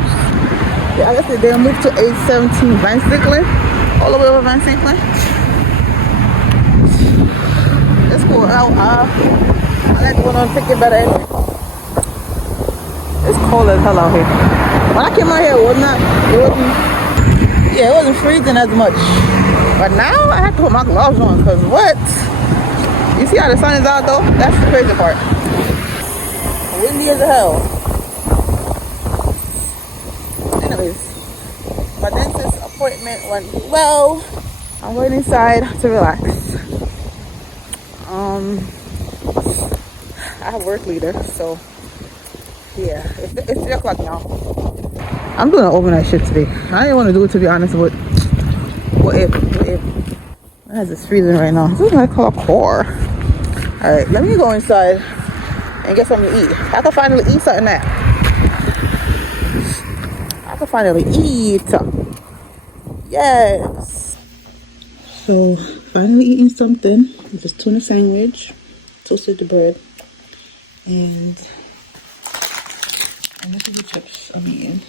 Yeah, I guess they moved to 817 Van Sickler. All the way over Van Sickler. It's cool. I like going on ticket better anyway. It's cold as hell out here. When I came out here, it wasn't freezing as much. But now I have to put my gloves on, because what? You see how the sun is out though? That's the crazy part. Windy as hell. Anyways, my dentist appointment went well. I'm going inside to relax. I have work later, so yeah, it's 3 o'clock now. I'm doing an overnight shift today. I didn't want to do it, to be honest, but what if? It's freezing right now. This is what I call a core. Alright, let me go inside and get something to eat. I can finally eat something now. I can finally eat. Yes. So, finally eating something. Just tuna sandwich, toasted the bread, and look at the chips I'm eating.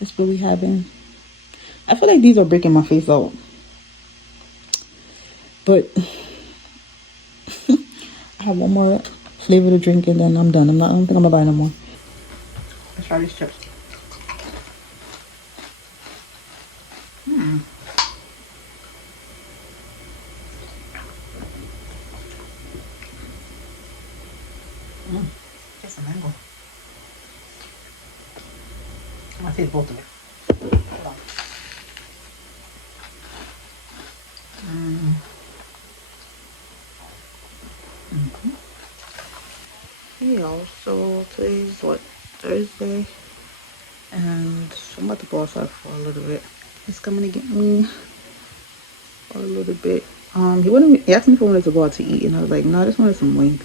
That's what we having. I feel like these are breaking my face out. But I have one more flavor to drink and then I'm done. I don't think I'm gonna buy no more. Let's try these chips. Taste the mango. I'm gonna taste both of it. Hold on. Yeah, so today's what, Thursday, and I'm about to go outside for a little bit. He's coming to get me for a little bit. He asked me if I wanted to go out to eat, and I was like, no, I just wanted some wings.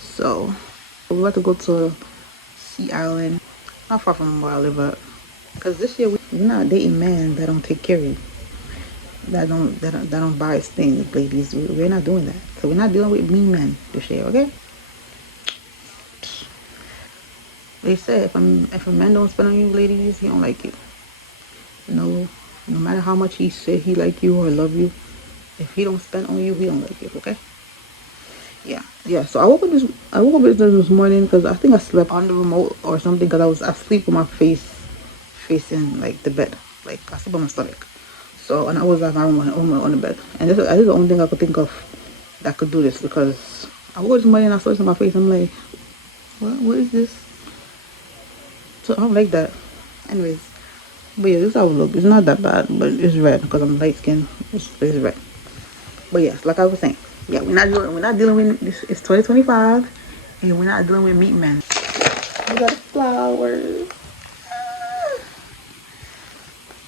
So we're about to go to Sea Island, not far from where I live at, because this year we're not dating men that don't take care of you, that don't buy us things, ladies. We're not doing that. So we're not dealing with mean men this year, okay? They say if a man don't spend on you, ladies, he don't like you. No matter how much he said he like you or love you, if he don't spend on you, he don't like you. Okay? Yeah. So I woke up this morning because I think I slept on the remote or something because I was asleep with my face facing like the bed, like I sleep on my stomach. So and I was like on the bed, and this is the only thing I could think of that could do this because I woke up this morning and I saw this on my face. I'm like, what is this? So I don't like that. Anyways, but yeah, this is how it look. It's not that bad, but it's red because I'm light skinned. It's red. But yes, like I was saying, yeah, we're not dealing with this. It's 2025, and we're not dealing with meat men. We got flowers.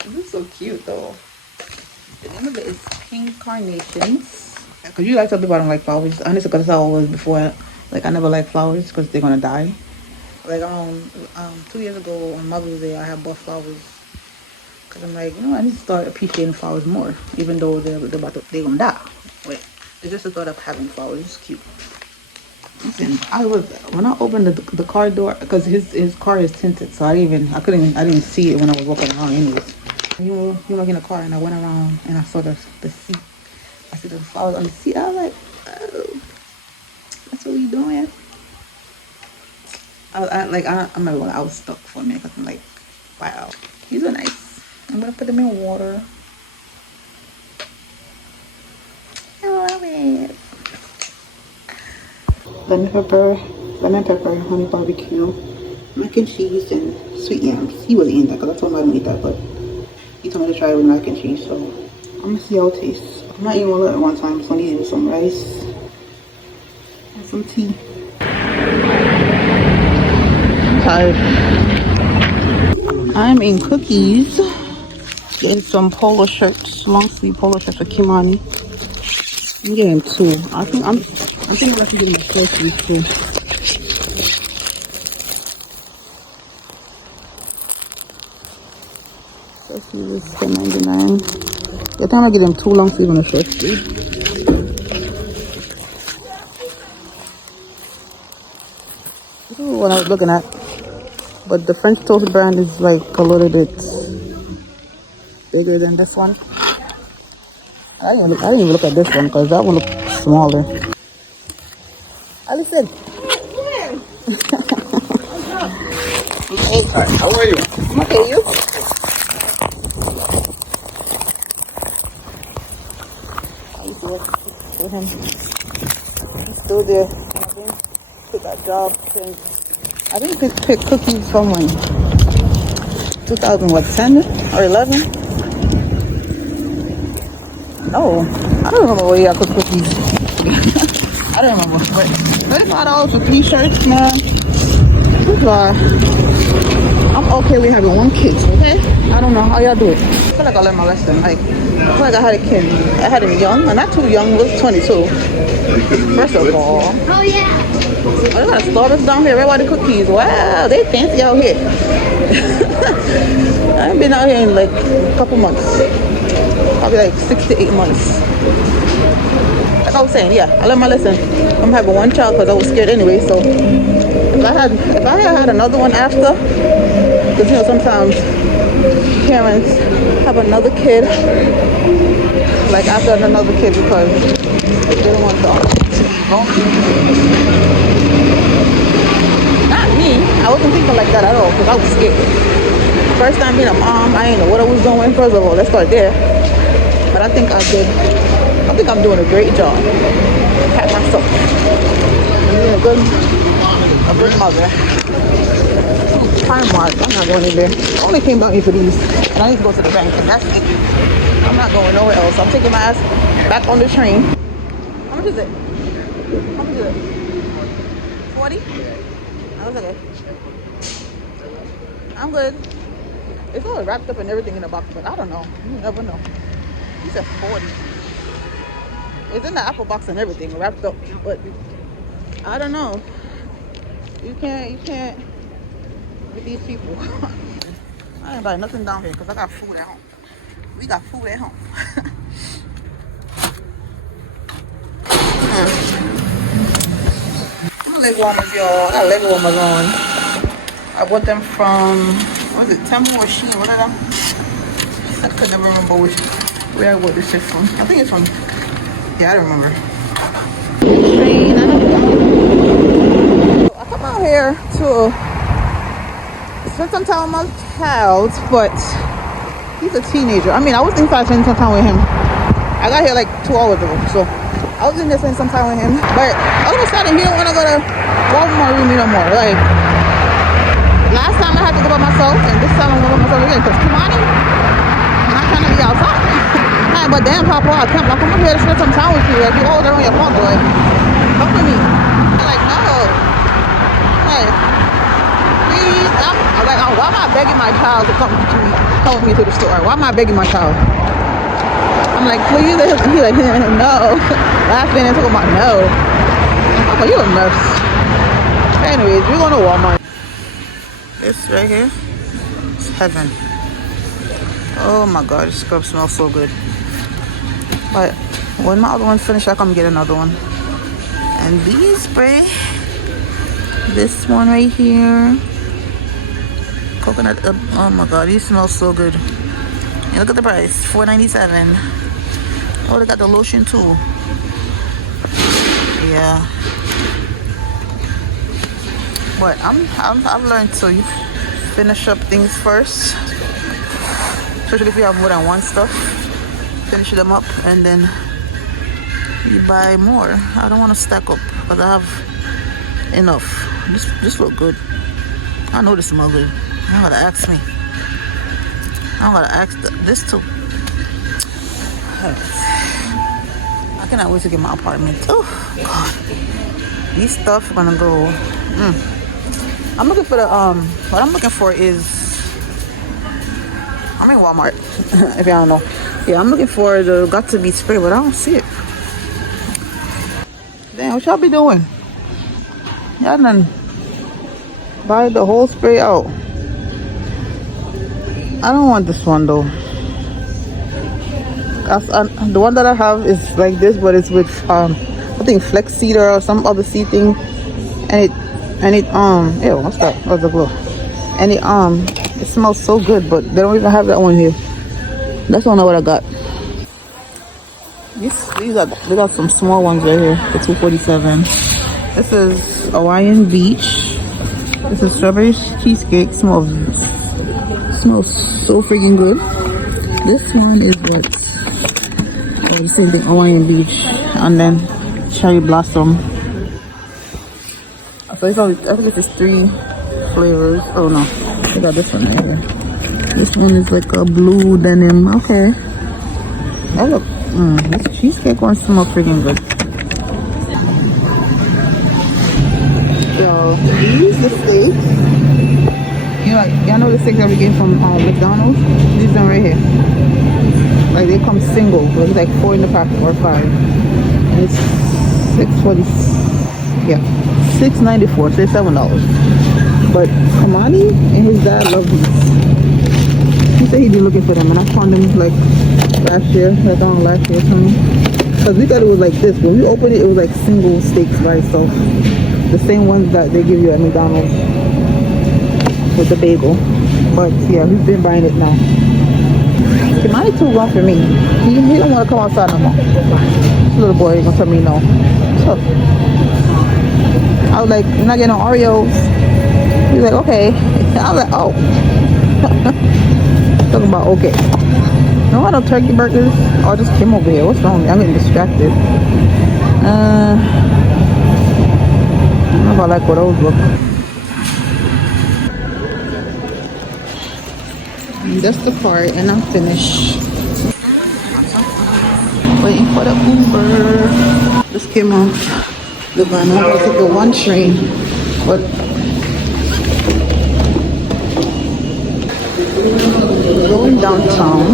This is so cute though. The name of it is Pink Carnations. Cause you like to tell people I don't like flowers. Honestly, because that's how it was before. Like I never liked flowers because they're gonna die. Like 2 years ago on Mother's Day, I had bought flowers. Cause I'm like, I need to start appreciating flowers more, even though they're gonna die. Wait, it's just the thought of having flowers. It's cute. Listen, when I opened the car door, cause his car is tinted, so I didn't see it when I was walking around. Anyways, you walk in the car, and I went around and I saw the seat. I see the flowers on the seat. I was like, oh, that's what you doing? I'm not gonna. I was stuck for a minute because I'm like, wow, these are nice. I'm gonna put them in water. I love it. Lemon pepper, honey barbecue, mac and cheese, and sweet yams. He wasn't eating that because I told him I didn't eat that, but he told me to try it with mac and cheese, so I'm gonna see how it tastes. I'm not eating all at one time, so I need to do some rice and some tea. I'm tired. I'm in Cookies, getting some polo shirts, long sleeve polo shirts for Kimani. I'm getting two. I think I'm actually getting the first sleeve too. First sleeve is $10.99. I think I'm gonna get them two long sleeve on the short sleeve. This is what I was looking at. But the French Toast brand is like a little bit bigger than this one. I didn't even look at this one because that one looked smaller. Alison. Hey. Hi, how are you? I'm okay, you? With him. He's still there. I didn't quit that job since I didn't pick Cookies from when 2010 or 11. No, I don't remember where you got Cookies. I don't remember. But $35 for 3 shirts, man. That's why I'm okay with having 1 kid, okay? I don't know how y'all do it. I feel like I learned my lesson. Like, I feel like I had a kid. I had him young, and not too young. He was 22. First of all. Oh, yeah. I got starters down here, Red White Cookies. Wow, they fancy out here. I haven't been out here in like a couple months. Probably like 6 to 8 months. Like I was saying, yeah, I learned my lesson. I'm having 1 child because I was scared anyway. So if I had another one after, because sometimes parents have another kid, like after another kid because they don't want to. Not me. I wasn't thinking like that at all because I was scared. First time being a mom, I didn't know what I was doing. First of all, let's start there. But I think I'm doing a great job. Pat myself. I'm being a good mother. Primark. I'm not going in there. I only came down here for these. And I need to go to the bank. And that's it. I'm not going nowhere else. I'm taking my ass back on the train. How much is it? 40? Oh, it's okay. I'm good. It's all wrapped up and everything in the box, but I don't know. You never know. He said 40. It's in the Apple box and everything wrapped up, but I don't know. You can't with these people. I ain't buying nothing down here because I got food at home. We got food at home. Leg warmers, y'all. I got leg warmers on. I bought them from, what is it, Temple or Shein? One of them. I could never remember where I bought this shit from. I think it's from, yeah, I don't remember. I come out here to spend some time with my child, but he's a teenager. I mean, I was thinking I spend some time with him. I got here like 2 hours ago, so I was in there spending some time with him. But all of a sudden, he don't want to go to Walmart with me no more. Like, last time I had to go by myself, and this time I'm going by myself again. Because Kimani, I'm not trying to be outside. Hey, but damn, Papa, I can't. Like, I'm here to spend some time with you. Like, you older on your phone, boy. Come with me. I'm like, no. Hey, please. I'm like, oh, why am I begging my child to come with me to the store? Why am I begging my child? I'm like, please. He's like, no. Last minute, talking about no. I'm like, you a nurse. Anyways, we're going to Walmart. This right here is heaven. Oh my god, this scrub smells so good. But when my other one's finished, I come get another one. And these spray. This one right here. Coconut. Oh my god, these smell so good. And look at the price, $4.97. Oh, they got the lotion too. Yeah. But I've learned to finish up things first, especially if you have more than one stuff. Finish them up and then you buy more. I don't want to stack up because I have enough. This look good. I know this smell good. You don't gotta ask me. I don't gotta ask this too. I cannot wait to get my apartment. Oh god, these stuff are gonna go. I'm looking for the what I'm looking for is, I'm in Walmart. If y'all don't know, yeah, I'm looking for the got to be spray, but I don't see it. Damn, what y'all be doing? Y'all done buy the whole spray out. I don't want this one though. The one that I have is like this, but it's with I think flex cedar or some other seed thing, and it ew, what's that? What's the glow? And it smells so good, but they don't even have that one here. That's not what I got. They got some small ones right here for $2.47. This is Hawaiian Beach. This is strawberry cheesecake. Smells so freaking good. This one is what? The same thing, Hawaiian Beach, and then cherry blossom. So I think it's 3 flavors. Oh no, I got this one right here. This one is like a blue denim. Okay. Oh look, this cheesecake one smells freaking good. So these the steaks. Y'all know the steaks that we get from McDonald's. These one right here. Like they come single, so it's like 4 in the pack or 5. And it's $6.40. Yeah, $6.94, so it's $7. But Kamani and his dad love these. He said he'd be looking for them, and I found them like last year, like on last year or something. Because we thought it was like this. When we opened it, it was like single steaks by itself. The same ones that they give you at McDonald's with the bagel. But yeah, we've been buying it now. Kimani too grown for me. He don't want to come outside no more. This little boy is gonna tell me no. So I was like, you're not getting no Oreos. He's like, okay. I was like, oh. Talking about okay. No, I don't turkey burgers. Oh, I just came over here. What's wrong with me? I'm getting distracted. I don't know if I like what those look. And that's the part, and I'm finished. Waiting for the Uber. Just came off the van. I'm gonna take the 1 train, but going downtown.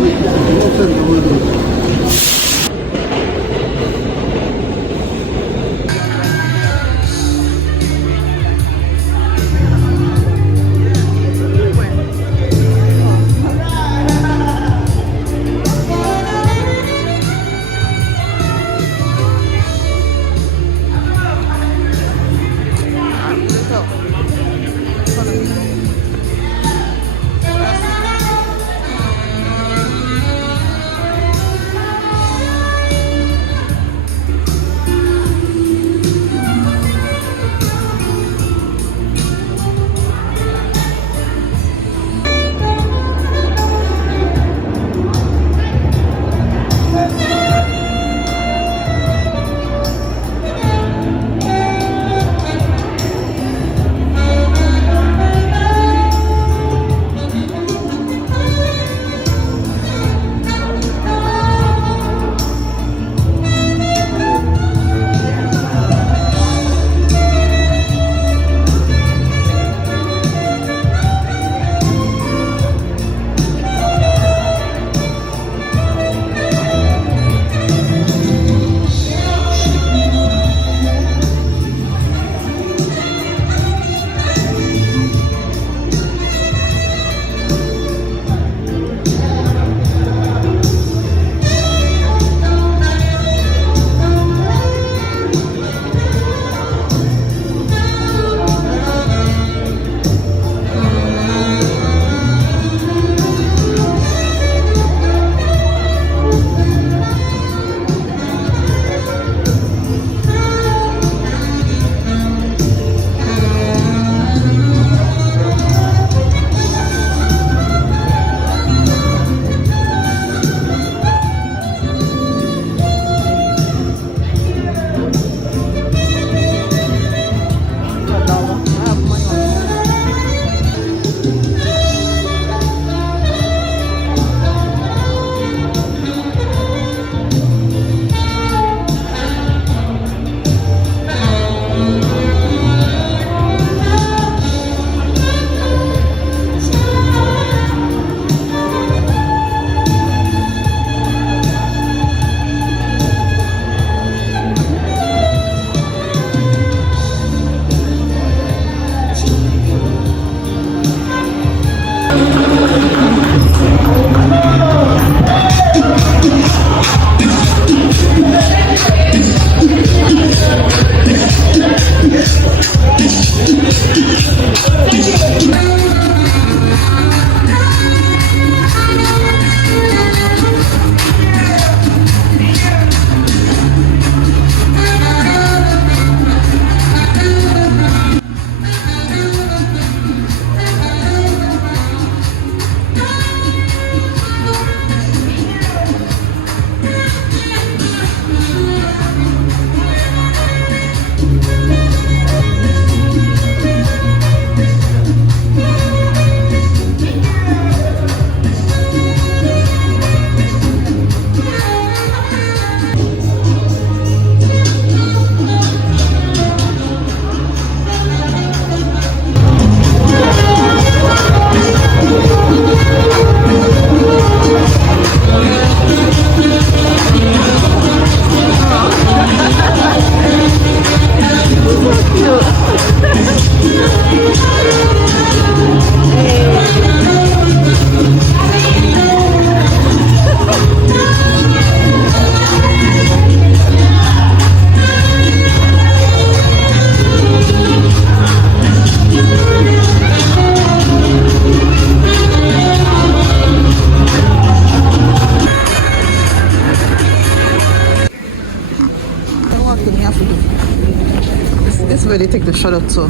usually take the shuttle to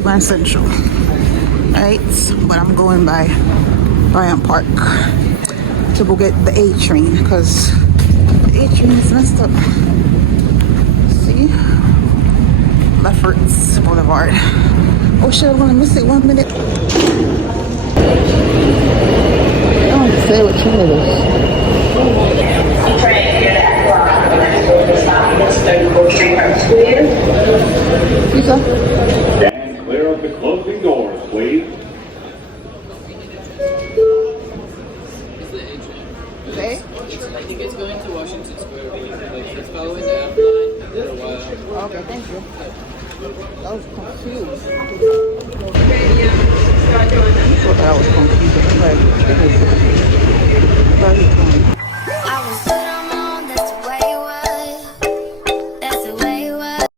Grand Central, right? But I'm going by Bryant Park to go get the A train because the A train is messed up. See? Lefferts Boulevard. Oh shit, I'm gonna miss it 1 minute. I don't say what train it is. Stand clear of the closing doors, please. Okay. I think it's going to Washington Square. It's following the F line for a while. Okay, thank you. I was confused. So I was confused. Like,